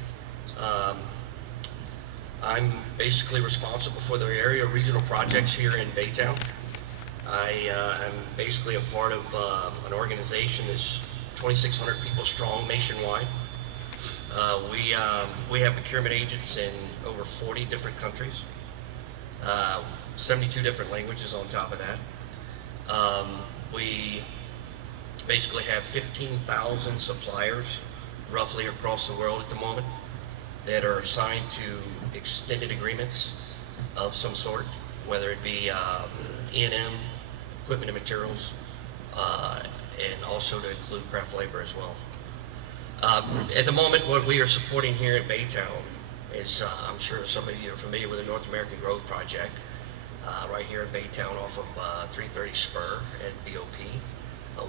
I'm basically responsible for the area regional projects here in Baytown. I'm basically a part of an organization that's 2,600 people strong nationwide. We have procurement agents in over 40 different countries, 72 different languages on top of that. We basically have 15,000 suppliers roughly across the world at the moment that are assigned to extended agreements of some sort, whether it be E&M, equipment and materials, and also to include craft labor as well. At the moment, what we are supporting here in Baytown is, I'm sure some of you are familiar with the North American Growth Project, right here in Baytown off of 330 Spur at BOP,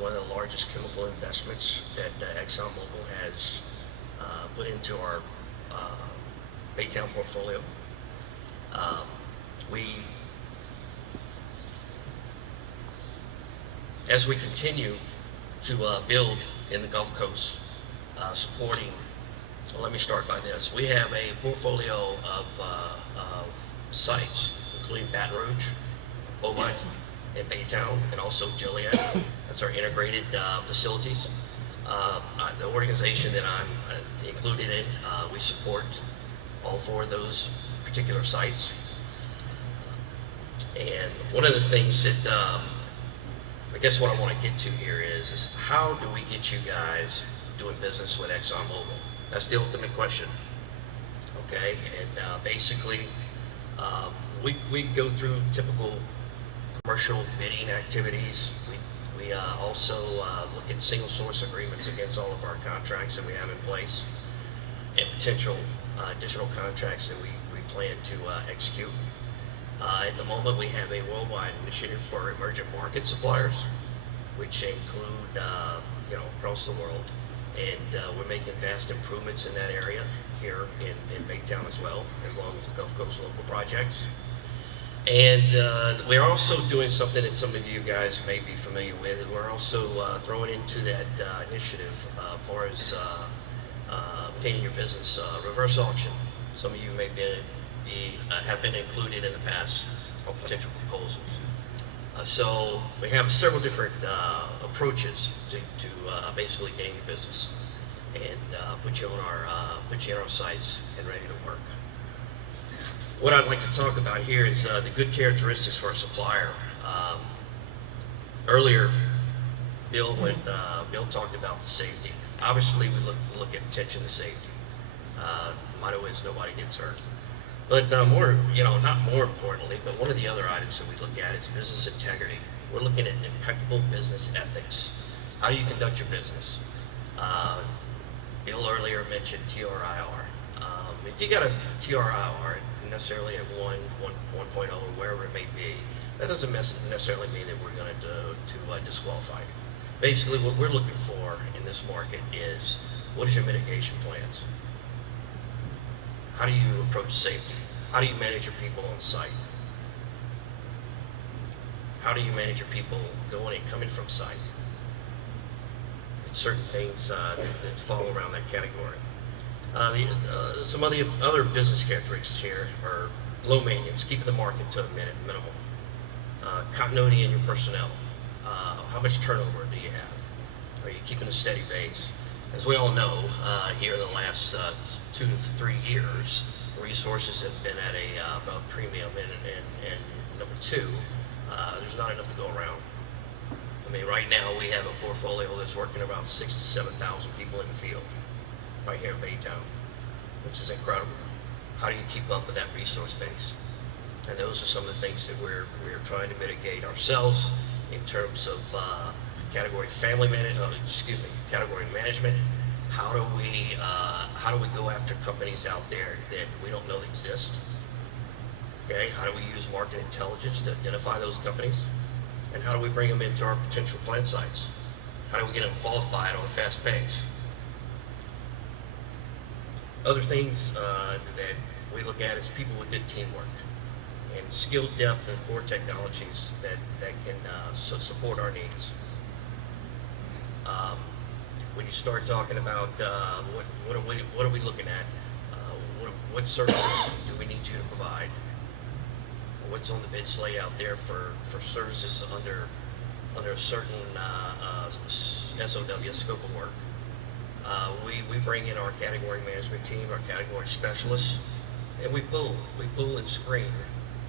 one of the largest chemical investments that ExxonMobil has put into our Baytown portfolio. As we continue to build in the Gulf Coast, supporting, well, let me start by this. We have a portfolio of sites, including Baton Rouge, Beaumont, and Baytown, and also Joliet. That's our integrated facilities. The organization that I'm included in, we support all 4 of those particular sites. And one of the things that I guess what I want to get to here is how do we get you guys doing business with ExxonMobil? That's the ultimate question. Okay, and basically we go through typical commercial bidding activities. We We also look at single source agreements against all of our contracts that we have in place, and potential additional contracts that we plan to execute. At the moment, we have a worldwide initiative for emerging market suppliers, which include across the world, and we're making vast improvements in that area here in Baytown as well, as long as the Gulf Coast local projects. And we're also doing something that some of you guys may be familiar with. We're also throwing into that initiative as far as obtaining your business reverse auction. Some of you may have been included in the past on potential proposals. So we have several different approaches to basically getting your business and put you on our sites and ready to work. What I'd like to talk about here is the good characteristics for a supplier. Earlier, Bill talked about the safety. Obviously, we look at attention to safety. Motto is nobody gets hurt. But not more importantly, but one of the other items that we look at is business integrity. We're looking at impeccable business ethics. How do you conduct your business? Bill earlier mentioned TRIR. If you got a TRIR, necessarily at 1.0, wherever it may be, that doesn't necessarily mean that we're going to disqualify you. Basically, what we're looking for in this market is, what is your mitigation plans? How do you approach safety? How do you manage your people on site? How do you manage your people going and coming from site? And certain things that fall around that category. Some of the other business characteristics here are low maintenance, keeping the market to a minimum. Continuity in your personnel. How much turnover do you have? Are you keeping a steady base? As we all know, here in the last 2 to 3 years, resources have been at about premium, and number two, there's not enough to go around. I mean, right now we have a portfolio that's working around 6,000 to 7,000 people in the field, right here in Baytown, which is incredible. How do you keep up with that resource base? And those are some of the things that we're trying to mitigate ourselves in terms of category management. How do we go after companies out there that we don't know exist? Okay, how do we use market intelligence to identify those companies? And how do we bring them into our potential plant sites? How do we get them qualified on a fast pace? Other things that we look at is people with good teamwork and skill depth and core technologies that can support our needs. When you start talking about what are we looking at, what services do we need you to provide? What's on the bid slate out there for services under a certain SOW, scope of work? We bring in our category management team, our category specialists, and we pull and screen,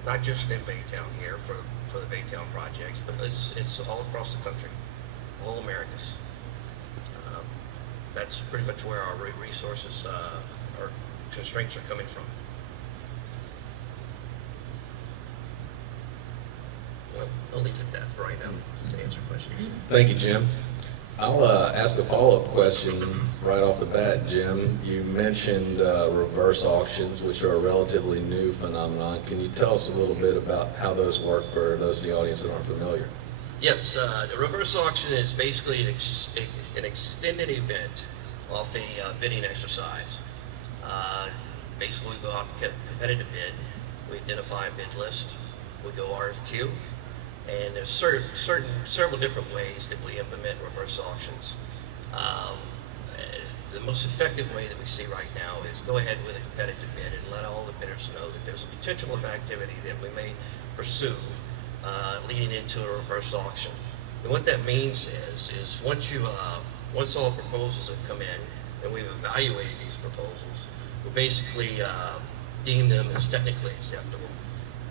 not just in Baytown here for the Baytown projects, but it's all across the country, all Americas. That's pretty much where our resources, our constraints are coming from. Well, I'll leave it at that for right now to answer questions. Thank you, Jim. I'll ask a follow-up question right off the bat, Jim. You mentioned reverse auctions, which are a relatively new phenomenon. Can you tell us a little bit about how those work for those in the audience that aren't familiar? Yes, the reverse auction is basically an extended event off a bidding exercise. Basically, we go out and competitive bid. We identify a bid list. We go RFQ. And there's several different ways that we implement reverse auctions. The most effective way that we see right now is go ahead with a competitive bid and let all the bidders know that there's a potential of activity that we may pursue leading into a reverse auction. And what that means is once all proposals have come in and we've evaluated these proposals, we basically deem them as technically acceptable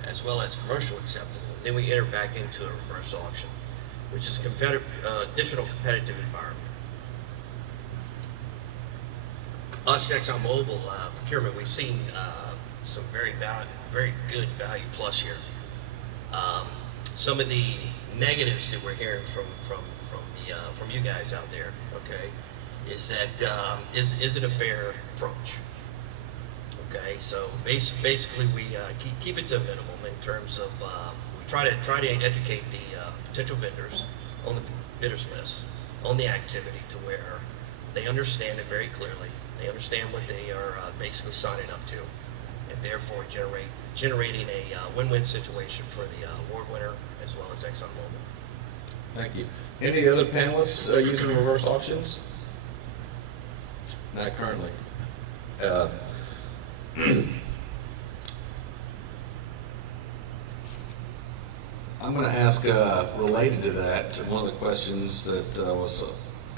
as well as commercially acceptable. Then we enter back into a reverse auction, which is additional competitive environment. Us, ExxonMobil procurement, we've seen some very good value plus here. Some of the negatives that we're hearing from from you guys out there, okay, is that is it a fair approach? Okay, so basically we keep it to a minimum in terms of we try to educate the potential vendors on the bidders list, on the activity, to where they understand it very clearly. They understand what they are basically signing up to, and therefore generating a win-win situation for the award winner as well as ExxonMobil. Thank you. Any other panelists using reverse auctions? Not currently. I'm going to ask, related to that, one of the questions that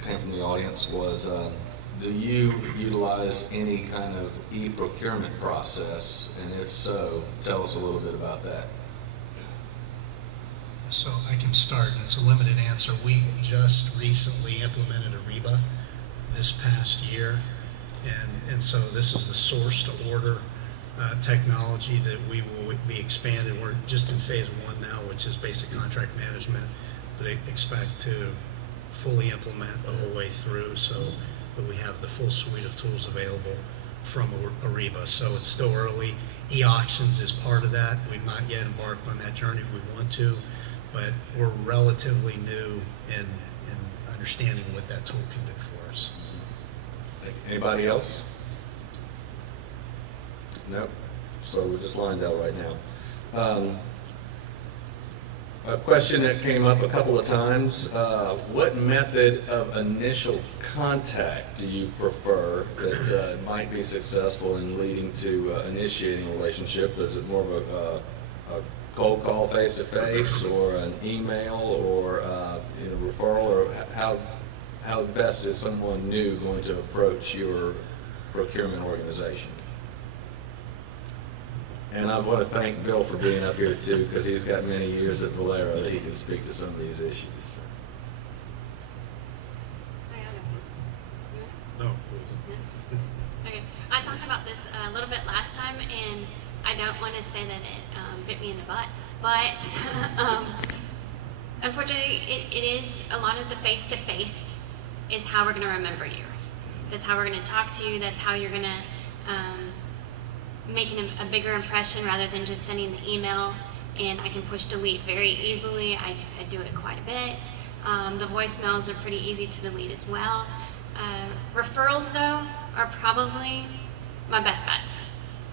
came from the audience was, do you utilize any kind of e-procurement process? And if so, tell us a little bit about that. So I can start, and it's a limited answer. We just recently implemented Ariba this past year, and so this is the source to order technology that we will be expanded. We're just in phase 1 now, which is basic contract management, but I expect to fully implement the whole way through so that we have the full suite of tools available from Ariba. So it's still early. E-auctions is part of that. We've not yet embarked on that journey. We want to, but we're relatively new in understanding what that tool can do for us. Anybody else? Nope. So we're just Lyondell right now. A question that came up a couple of times, what method of initial contact do you prefer that might be successful in leading to initiating a relationship? Is it more of a cold call face-to-face, or an email, or referral, or how best is someone new going to approach your procurement organization? And I want to thank Bill for being up here too, because he's got many years at Valero that he can speak to some of these issues. No, please. Okay, I talked about this a little bit last time, and I don't want to say that it bit me in the butt, but unfortunately, it is a lot of the face-to-face is how we're going to remember you. That's how we're going to talk to you. That's how you're going to making a bigger impression rather than just sending the email. And I can push delete very easily. I do it quite a bit. The voicemails are pretty easy to delete as well. Referrals, though, are probably my best bet.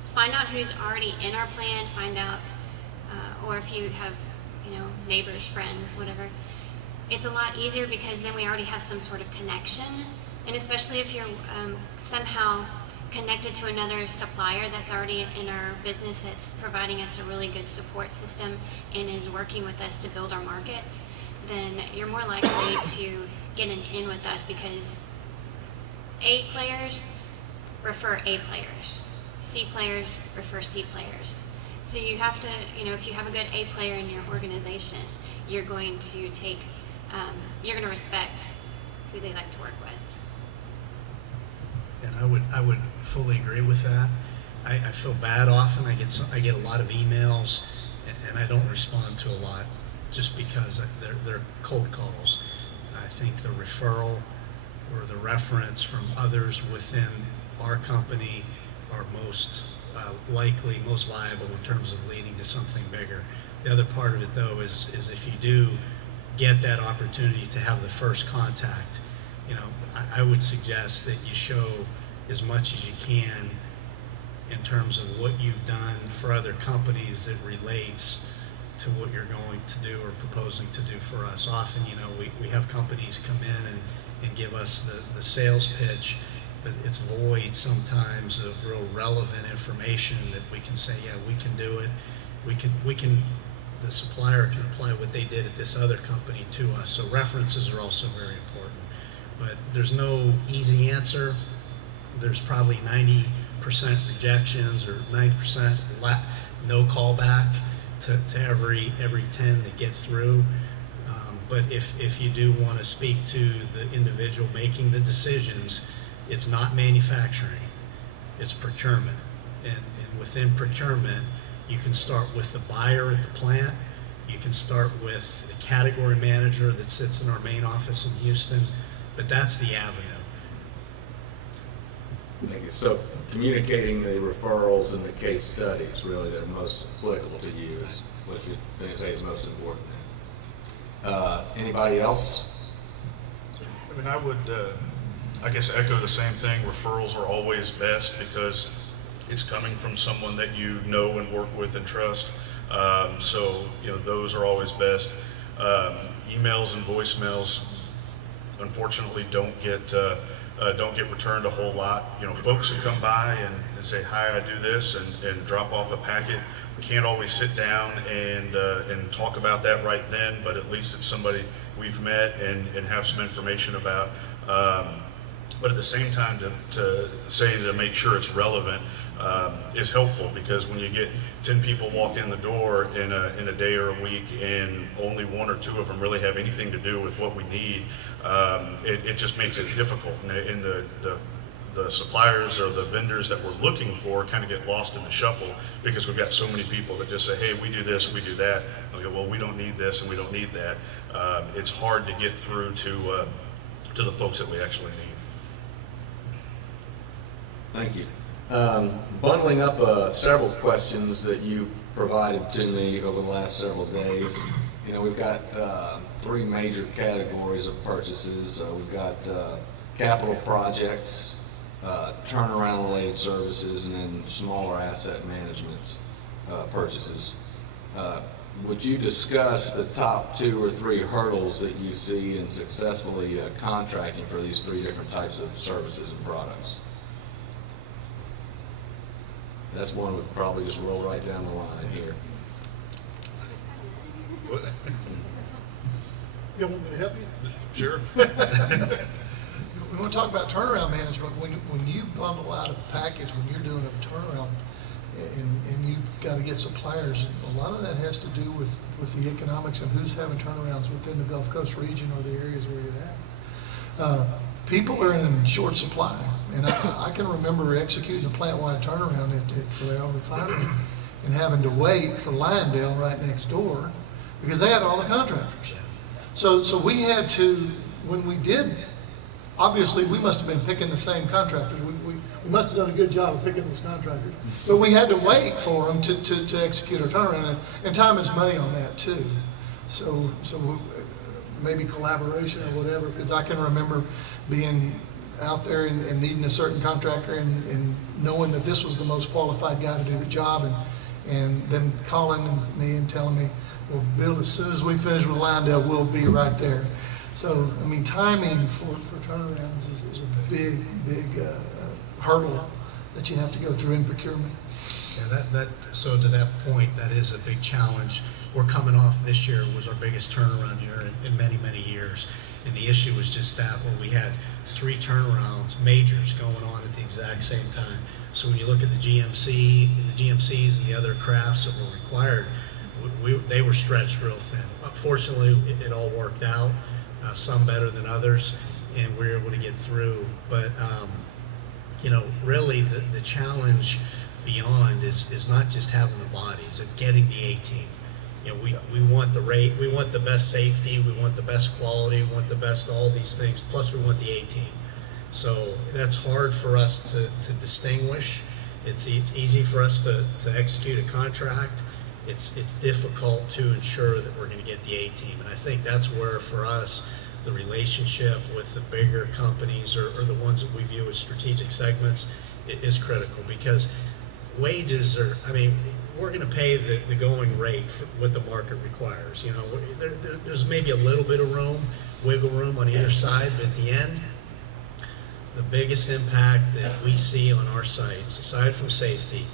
Find out who's already in our plant, find out, or if you have, neighbors, friends, whatever. It's a lot easier because then we already have some sort of connection. And especially if you're somehow connected to another supplier that's already in our business, that's providing us a really good support system and is working with us to build our markets, then you're more likely to get an in with us, because A players refer A players, C players refer C players. So you have to, if you have a good A player in your organization, you're going to you're going to respect who they like to work with. And I would fully agree with that. I feel bad often. I get a lot of emails, and I don't respond to a lot just because they're cold calls. I think the referral or the reference from others within our company are most likely, most viable in terms of leading to something bigger. The other part of it, though, is if you do get that opportunity to have the first contact, I would suggest that you show as much as you can in terms of what you've done for other companies that relates to what you're going to do or proposing to do for us. Often, we have companies come in and give us the sales pitch, but it's void sometimes of real relevant information that we can say, yeah, we can do it. The supplier can apply what they did at this other company to us. So references are also very important. But there's no easy answer. There's probably 90% rejections or 90% no callback to every 10 that get through. But if you do want to speak to the individual making the decisions, it's not manufacturing, it's procurement. And within procurement, you can start with the buyer at the plant, you can start with the category manager that sits in our main office in Houston, but that's the avenue. Thank you. So communicating the referrals and the case studies really that are most applicable to you is what you say is most important. Anybody else? I mean, I would, I guess, echo the same thing. Referrals are always best because it's coming from someone that you know and work with and trust. So, those are always best. Emails and voicemails, unfortunately, don't get returned a whole lot. Folks who come by and say, hi, I do this, and drop off a packet. We can't always sit down and talk about that right then, but at least it's somebody we've met and have some information about. But at the same time, to make sure it's relevant is helpful, because when you get 10 people walk in the door in a day or a week and only 1 or 2 of them really have anything to do with what we need, it just makes it difficult. And the suppliers or the vendors that we're looking for kind of get lost in the shuffle because we've got so many people that just say, hey, we do this, we do that. I go, well, we don't need this and we don't need that. It's hard to get through to the folks that we actually need. Thank you. Bundling up several questions that you provided to me over the last several days. We've got 3 major categories of purchases. We've got capital projects, turnaround related services, and then smaller asset management purchases. Would you discuss the top 2 or 3 hurdles that you see in successfully contracting for these 3 different types of services and products? That's one would probably just roll right down the line here. You want me to help you? Sure. We want to talk about turnaround management. When you bundle out a package, when you're doing a turnaround, and you've got to get suppliers, a lot of that has to do with the economics and who's having turnarounds within the Gulf Coast region or the areas where you're at. People are in short supply, and I can remember executing a plant-wide turnaround at Biorefinery and having to wait for Lyondell right next door because they had all the contractors. So we had to, when we did, obviously we must have been picking the same contractors. We must have done a good job of picking those contractors, but we had to wait for them to execute our turnaround, and time is money on that too. So maybe collaboration or whatever, because I can remember being out there and needing a certain contractor and knowing that this was the most qualified guy to do the job, and them calling me and telling me, well, Bill, as soon as we finish with Lyondell, we'll be right there. So, I mean, timing for turnarounds is a big hurdle that you have to go through in procurement. Yeah, so to that point, that is a big challenge. We're coming off, this year was our biggest turnaround year in many, many years. And the issue was just that, where we had 3 turnarounds, majors, going on at the exact same time. So when you look at the GMCs and the other crafts that were required, they were stretched real thin. Fortunately, it all worked out, some better than others, and we were able to get through. But really the challenge beyond is not just having the bodies, it's getting the A-team. We want the rate, we want the best safety, we want the best quality, we want the best all these things, plus we want the A-team. So that's hard for us to distinguish. It's easy for us to execute a contract. It's difficult to ensure that we're going to get the A-team. And I think that's where, for us, the relationship with the bigger companies or the ones that we view as strategic segments is critical, because wages are, we're going to pay the going rate for what the market requires. There's maybe a little bit of wiggle room on either side, but at the end, the biggest impact that we see on our sites, aside from safety,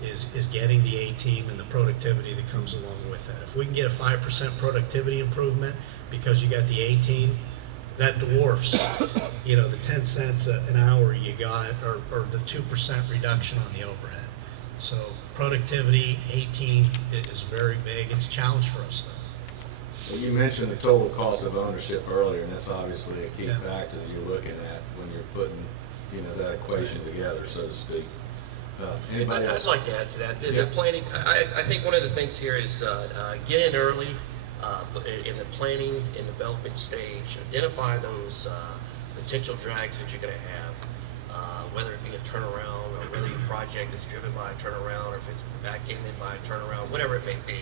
is getting the A-team and the productivity that comes along with that. If we can get a 5% productivity improvement because you got the A-team, that dwarfs, the 10 cents an hour you got, or the 2% reduction on the overhead. So productivity, A-team is very big. It's a challenge for us, though. Well, you mentioned the total cost of ownership earlier, and that's obviously a key factor that you're looking at when you're putting, that equation together, so to speak. Anybody else? I'd like to add to that. Yeah. The planning, I think one of the things here is get in early, But in the planning and development stage, identify those potential drags that you're going to have, whether it be a turnaround or whether your project is driven by a turnaround or if it's back-ended by a turnaround, whatever it may be.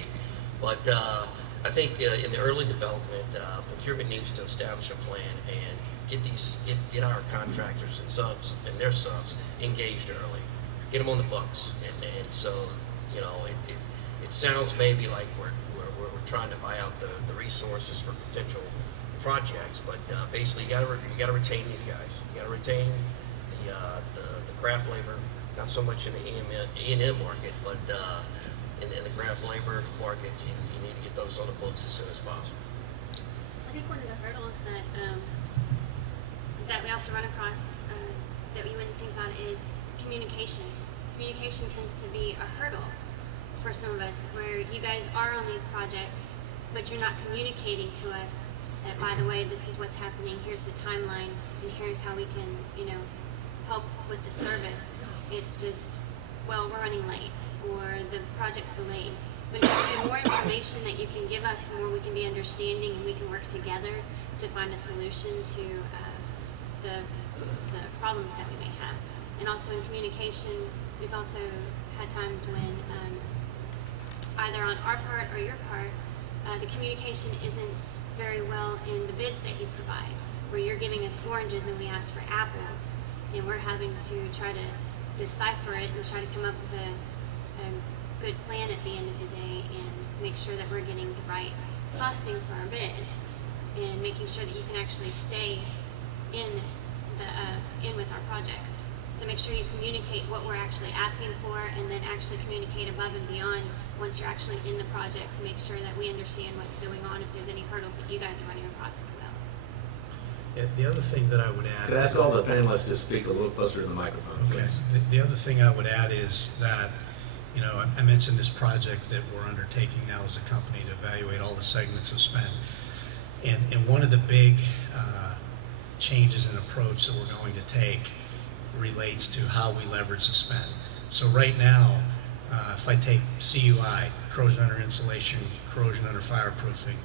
But I think in the early development, procurement needs to establish a plan and get our contractors and subs and their subs engaged early, get them on the books, and so it sounds maybe like we're trying to buy out the resources for potential projects, but basically you got to retain these guys. You got to retain the craft labor, not so much in the E&M market, but in the craft labor market, you need to get those on the books as soon as possible. I think one of the hurdles that we also run across that we wouldn't think about is communication. Communication tends to be a hurdle for some of us, where you guys are on these projects, but you're not communicating to us that, by the way, this is what's happening, here's the timeline, and here's how we can, help with the service. It's just, well, we're running late, or the project's delayed. But the more information that you can give us, the more we can be understanding, and we can work together to find a solution to the problems that we may have. And also in communication, we've also had times when either on our part or your part, the communication isn't very well in the bids that you provide, where you're giving us oranges and we ask for apples, and we're having to try to decipher it and try to come up with a good plan at the end of the day and make sure that we're getting the right costing for our bids and making sure that you can actually stay in with our projects. So make sure you communicate what we're actually asking for, and then actually communicate above and beyond once you're actually in the project to make sure that we understand what's going on, if there's any hurdles that you guys are running across as well. Yeah, the other thing that I would add... Could I ask all the panelists to speak a little closer to the microphone, Okay. please? The other thing I would add is that, I mentioned this project that we're undertaking now as a company to evaluate all the segments of spend. And one of the big changes in approach that we're going to take relates to how we leverage the spend. So right now, if I take CUI, corrosion under insulation, corrosion under fireproofing,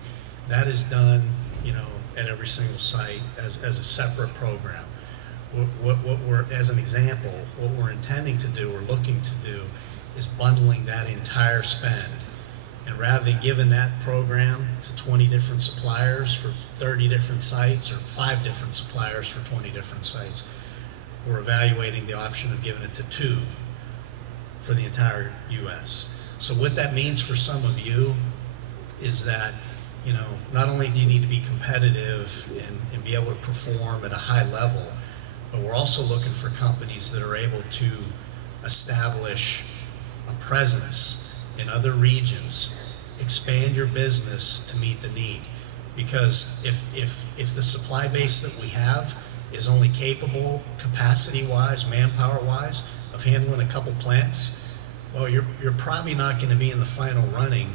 that is done, at every single site as a separate program. What we're, as an example, what we're intending to do, or looking to do, is bundling that entire spend. And rather than giving that program to 20 different suppliers for 30 different sites, or 5 different suppliers for 20 different sites, we're evaluating the option of giving it to 2 for the entire U.S. So what that means for some of you is that, not only do you need to be competitive and be able to perform at a high level, but we're also looking for companies that are able to establish a presence in other regions, expand your business to meet the need. Because if the supply base that we have is only capable, capacity-wise, manpower-wise, of handling a couple plants, well, you're probably not going to be in the final running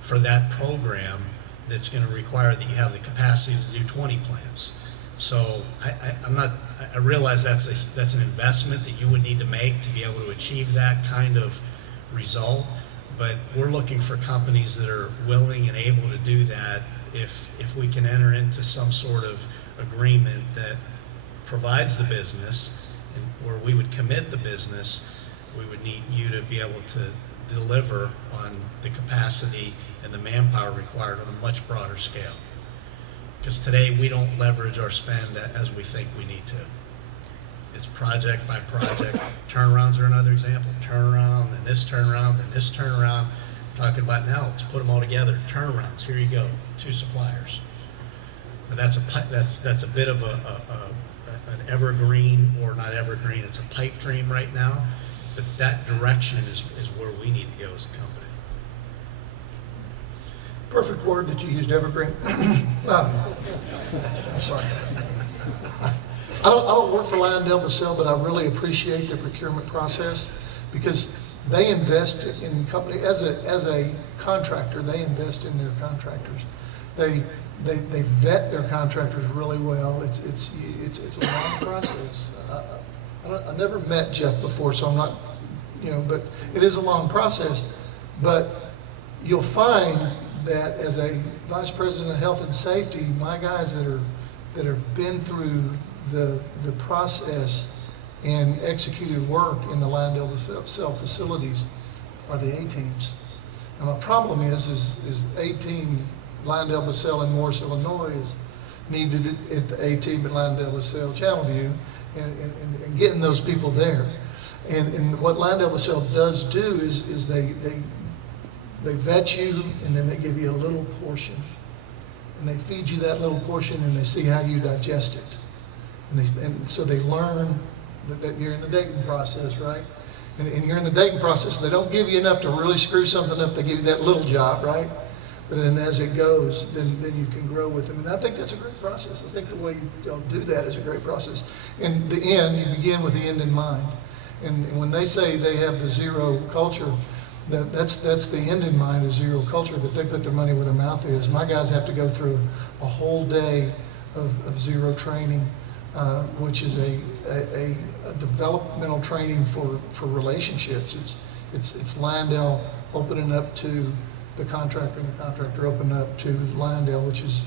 for that program that's going to require that you have the capacity to do 20 plants. So I realize that's an investment that you would need to make to be able to achieve that kind of result, but we're looking for companies that are willing and able to do that if we can enter into some sort of agreement that provides the business, and where we would commit the business, we would need you to be able to deliver on the capacity and the manpower required on a much broader scale. Because today we don't leverage our spend as we think we need to. It's project by project. Turnarounds are another example. Turnaround, and this turnaround, and this turnaround. Talking about now, let's put them all together. Turnarounds, here you go, 2 suppliers. But that's a bit of an evergreen, or not evergreen, it's a pipe dream right now. But that direction is where we need to go as a company. Perfect word that you used, evergreen. I'm sorry. I don't work for LyondellBasell, but I really appreciate their procurement process, because they invest in company as a contractor. They invest in their contractors. They vet their contractors really well. It's a long process. I never met Jeff before, so I'm not, but it is a long process. But you'll find that as a vice president of health and safety, my guys that have been through the process and executed work in the LyondellBasell facilities are the A teams. And my problem is A team LyondellBasell in Morris, Illinois is needed at the A team at LyondellBasell Channelview and getting those people there. And what LyondellBasell does do is they vet you, and then they give you a little portion. And they feed you that little portion, and they see how you digest it. And so they learn that you're in the dating process, right? And you're in the dating process. They don't give you enough to really screw something up. They give you that little job, right? But then as it goes, then you can grow with them. And I think that's a great process. I think the way you do that is a great process. In the end, you begin with the end in mind. And when they say they have the zero culture, that's the end in mind is zero culture, but they put their money where their mouth is. My guys have to go through a whole day of zero training, which is a developmental training for relationships. It's Lyondell opening up to the contractor, and the contractor opening up to Lyondell, which is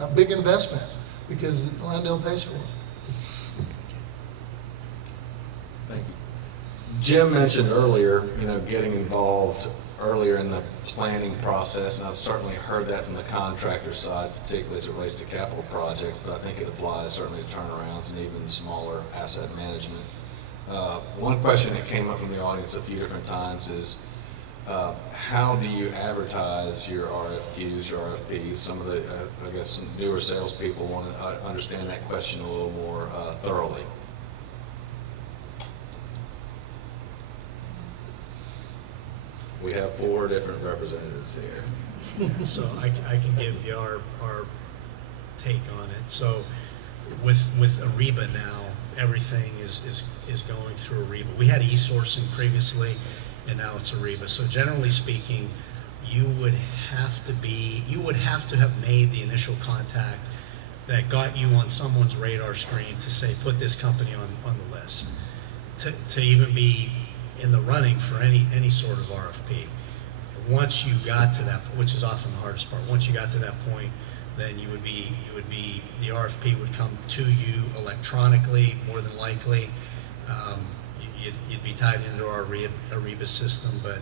a big investment because Lyondell pays for it. Thank you. Jim mentioned earlier, getting involved earlier in the planning process, and I've certainly heard that from the contractor side, particularly as it relates to capital projects, but I think it applies certainly to turnarounds and even smaller asset management. One question that came up from the audience a few different times is, how do you advertise your RFQs, your RFPs? Some of the, I guess, some newer salespeople want to understand that question a little more thoroughly. We have 4 different representatives here. So I can give you our take on it. So with Ariba now, everything is going through Ariba. We had e-sourcing previously, and now it's Ariba. So generally speaking, you would have to have made the initial contact that got you on someone's radar screen to say, put this company on the list, to even be in the running for any sort of RFP. Once you got to that, which is often the hardest part, once you got to that point, then the RFP would come to you electronically, more than likely. You'd be tied into our Ariba system, but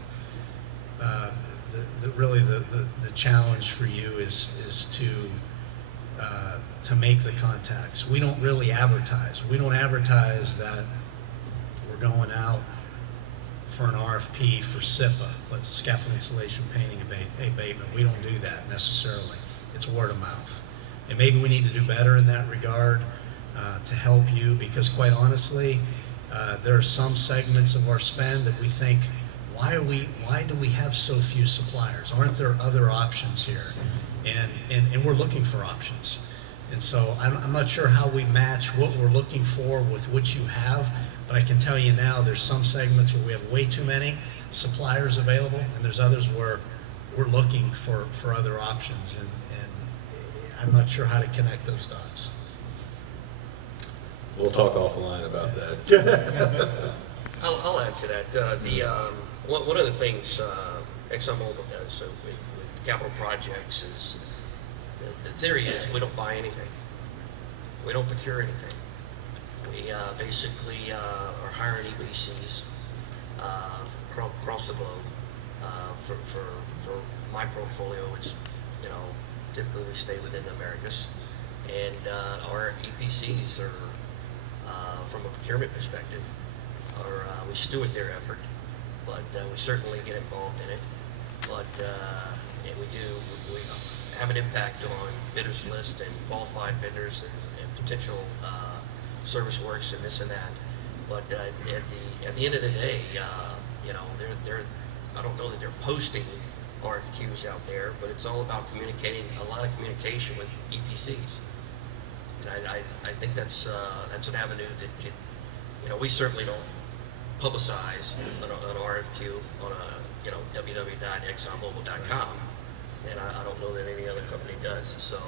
really the challenge for you is to make the contacts. We don't really advertise. We don't advertise that we're going out for an RFP for SIPA, that's scaffold insulation painting abatement. We don't do that necessarily. It's word of mouth. And maybe we need to do better in that regard to help you, because quite honestly, there are some segments of our spend that we think, why do we have so few suppliers? Aren't there other options here? And we're looking for options. And so I'm not sure how we match what we're looking for with what you have, but I can tell you now there's some segments where we have way too many suppliers available, and there's others where we're looking for other options, and I'm not sure how to connect those dots. We'll talk offline about that. I'll add to that. One of the things ExxonMobil does with capital projects is, the theory is we don't buy anything. We don't procure anything. We basically are hiring EPCs across the globe. For my portfolio, it's, typically we stay within the Americas, and our EPCs are, from a procurement perspective, we steward their effort, but we certainly get involved in it. But and we have an impact on bidders list and qualified vendors and potential service works and this and that. But at the end of the day, they're I don't know that they're posting RFQs out there, but it's all about communicating, a lot of communication with EPCs. And I think that's an avenue that could, we certainly don't publicize an RFQ on www.exxonmobil.com, and I don't know that any other company does. So,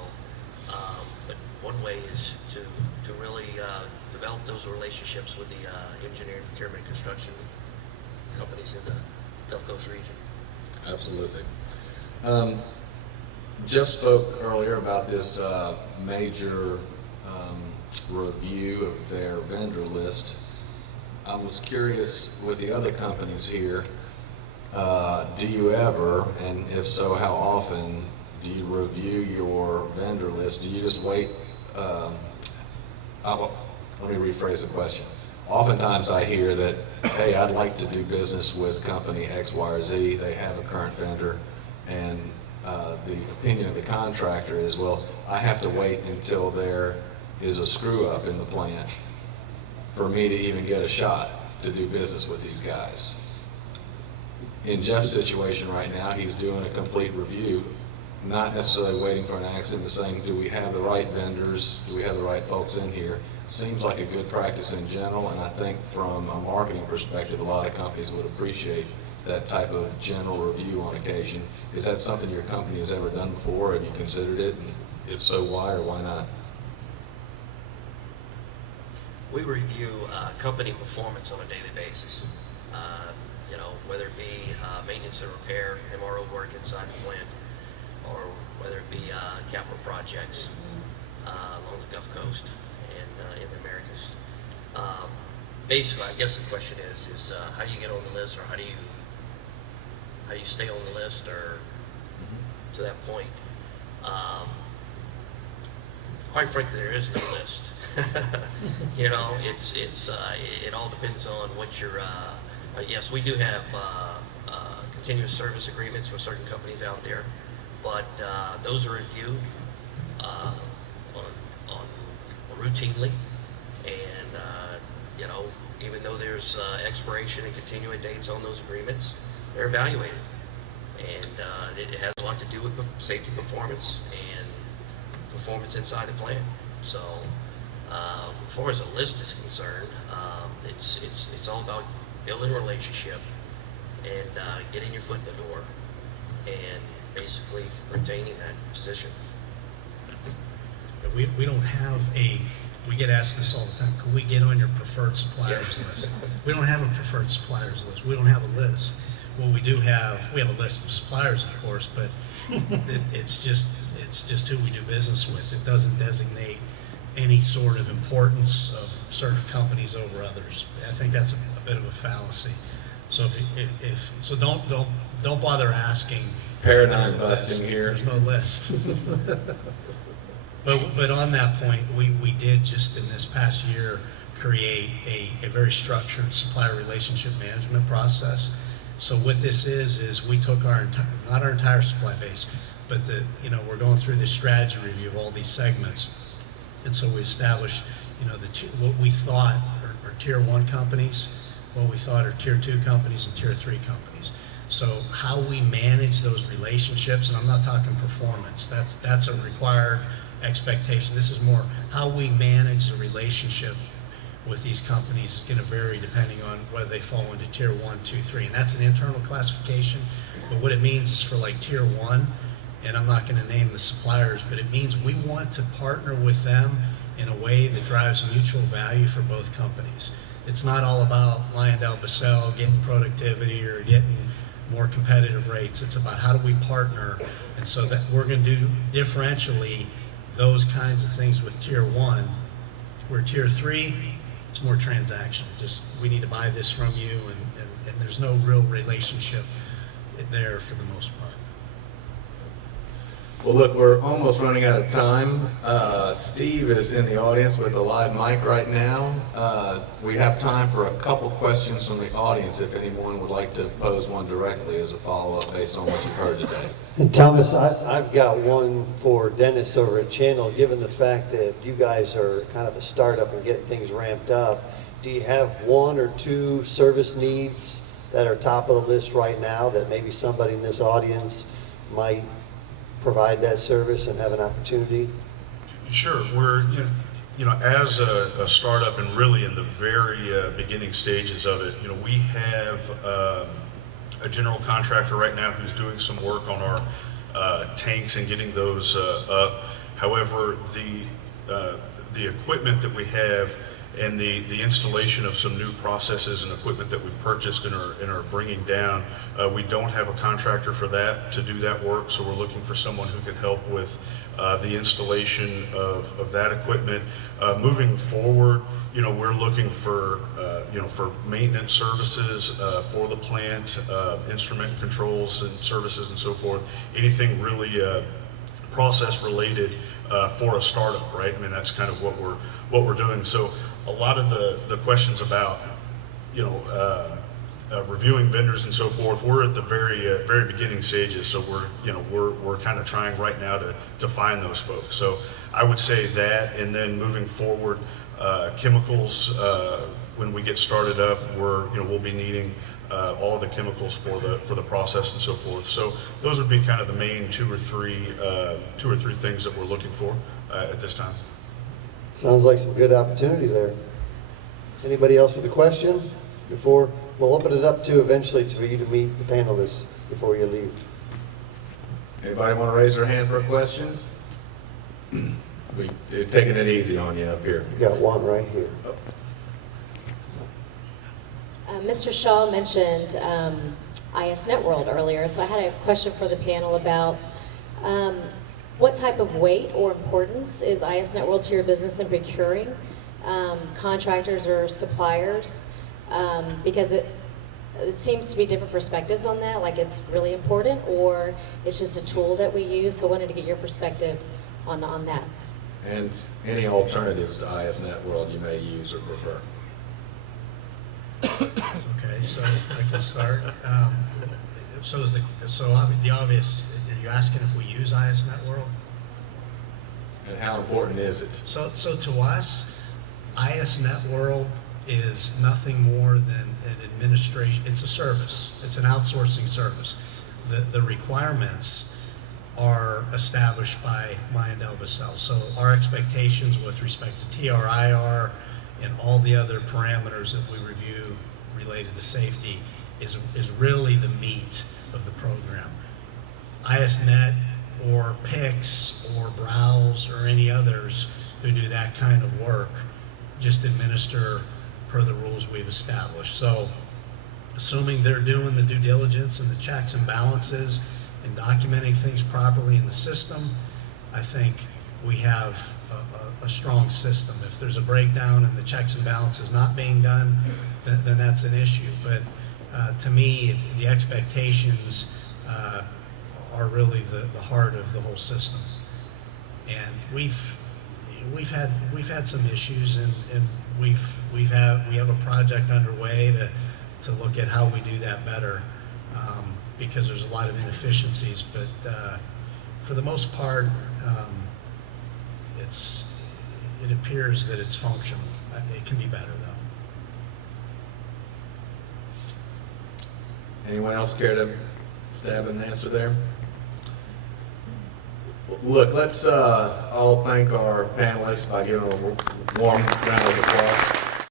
but one way is to really develop those relationships with the engineering, procurement, construction companies in the Gulf Coast region. Absolutely. Jeff spoke earlier about this major review of their vendor list. I was curious with the other companies here, do you ever, and if so, how often, do you review your vendor list? Do you just wait? Let me rephrase the question. Oftentimes I hear that, hey, I'd like to do business with company X, Y, or Z. They have a current vendor, and the opinion of the contractor is, well, I have to wait until there is a screw up in the plant for me to even get a shot to do business with these guys. In Jeff's situation right now, he's doing a complete review, not necessarily waiting for an accident, but saying, do we have the right vendors? Do we have the right folks in here? Seems like a good practice in general, and I think from a marketing perspective, a lot of companies would appreciate that type of general review on occasion. Is that something your company has ever done before? Have you considered it? And if so, why or why not? We review company performance on a daily basis. You know, whether it be maintenance and repair, MRO work inside the plant, or whether it be capital projects along the Gulf Coast and in the Americas. Basically, I guess the question is how do you get on the list, or how do you stay on the list, or to that point? Quite frankly, there is no list. You know, it all depends on what your. Yes, we do have continuous service agreements with certain companies out there, but those are reviewed on routinely, and you know, even though there's expiration and continuing dates on those agreements, they're evaluated, and it has a lot to do with safety performance and performance inside the plant. So, as far as a list is concerned, it's all about building a relationship and getting your foot in the door and basically retaining that position. We don't have we get asked this all the time, could we get on your preferred suppliers list? We don't have a preferred suppliers list. We don't have a list. Well, we have a list of suppliers, of course, but it's just who we do business with. It doesn't designate any sort of importance of certain companies over others. I think that's a bit of a fallacy. So so don't bother asking. Paradigm busting here. There's no list. But on that point, we did just in this past year create a very structured supplier relationship management process. So what this is we took not our entire supply base, but we're going through this strategy review of all these segments, and so we established what we thought are tier 1 companies, what we thought are tier 2 companies, and tier 3 companies. So how we manage those relationships, and I'm not talking performance, that's a required expectation. This is more how we manage the relationship with these companies is going to vary depending on whether they fall into tier 1, 2, 3, and that's an internal classification. But what it means is for like tier 1, and I'm not going to name the suppliers, but it means we want to partner with them in a way that drives mutual value for both companies. It's not all about LyondellBasell getting productivity or getting more competitive rates. It's about how do we partner, and so that we're going to do differentially those kinds of things with tier 1. Where tier 3, it's more transactional. Just we need to buy this from you, and there's no real relationship there for the most part. Well, look, we're almost running out of time. Steve is in the audience with a live mic right now. We have time for a couple questions from the audience if anyone would like to pose one directly as a follow-up based on what you've heard today. And Thomas, I've got one for Dennis over at Channel. Given the fact that you guys are kind of a startup and getting things ramped up, do you have 1 or 2 service needs that are top of the list right now that maybe somebody in this audience might provide that service and have an opportunity? Sure. We're, as a startup and really in the very beginning stages of it, we have a general contractor right now who's doing some work on our tanks and getting those up. However, the equipment that we have and the installation of some new processes and equipment that we've purchased and are bringing down. We don't have a contractor for that to do that work, so we're looking for someone who can help with the installation of that equipment. Moving forward, we're looking for for maintenance services for the plant, instrument controls and services and so forth. Anything really process related for a startup, right? I mean, that's kind of what we're doing. So a lot of the questions about reviewing vendors and so forth, we're at the very beginning stages. So we're kind of trying right now to find those folks. So I would say that, and then moving forward, chemicals. When we get started up, we'll be needing all of the chemicals for the process and so forth. So those would be kind of the main two or three things that we're looking for at this time. Sounds like some good opportunity there. Anybody else with a question before? We'll open it up to eventually for you to meet the panelists before you leave. Anybody want to raise their hand for a question? We're taking it easy on you up here. You got one right here. Mr. Shaw mentioned ISNet World earlier, so I had a question for the panel about what type of weight or importance is ISNet World to your business in procuring contractors or suppliers? Because it seems to be different perspectives on that, like it's really important or it's just a tool that we use. So I wanted to get your perspective on that. And any alternatives to ISNet World you may use or prefer. Okay, so I can start. The obvious, are you asking if we use ISNet World? And how important is it? So to us, ISNet World is nothing more than an administration. It's a service. It's an outsourcing service. The requirements are established by LyondellBasell. So our expectations with respect to TRIR and all the other parameters that we review related to safety is really the meat of the program. ISNet or PICS or Browse or any others who do that kind of work just administer per the rules we've established. So assuming they're doing the due diligence and the checks and balances and documenting things properly in the system, I think we have a strong system. If there's a breakdown and the checks and balances not being done, then that's an issue. But to me, the expectations are really the heart of the whole system. And we've had some issues, and we have a project underway to look at how we do that better, because there's a lot of inefficiencies. But for the most part, it appears that it's functional. It can be better though. Anyone else care to stab an answer there? Look, let's all thank our panelists by giving them a warm round of applause.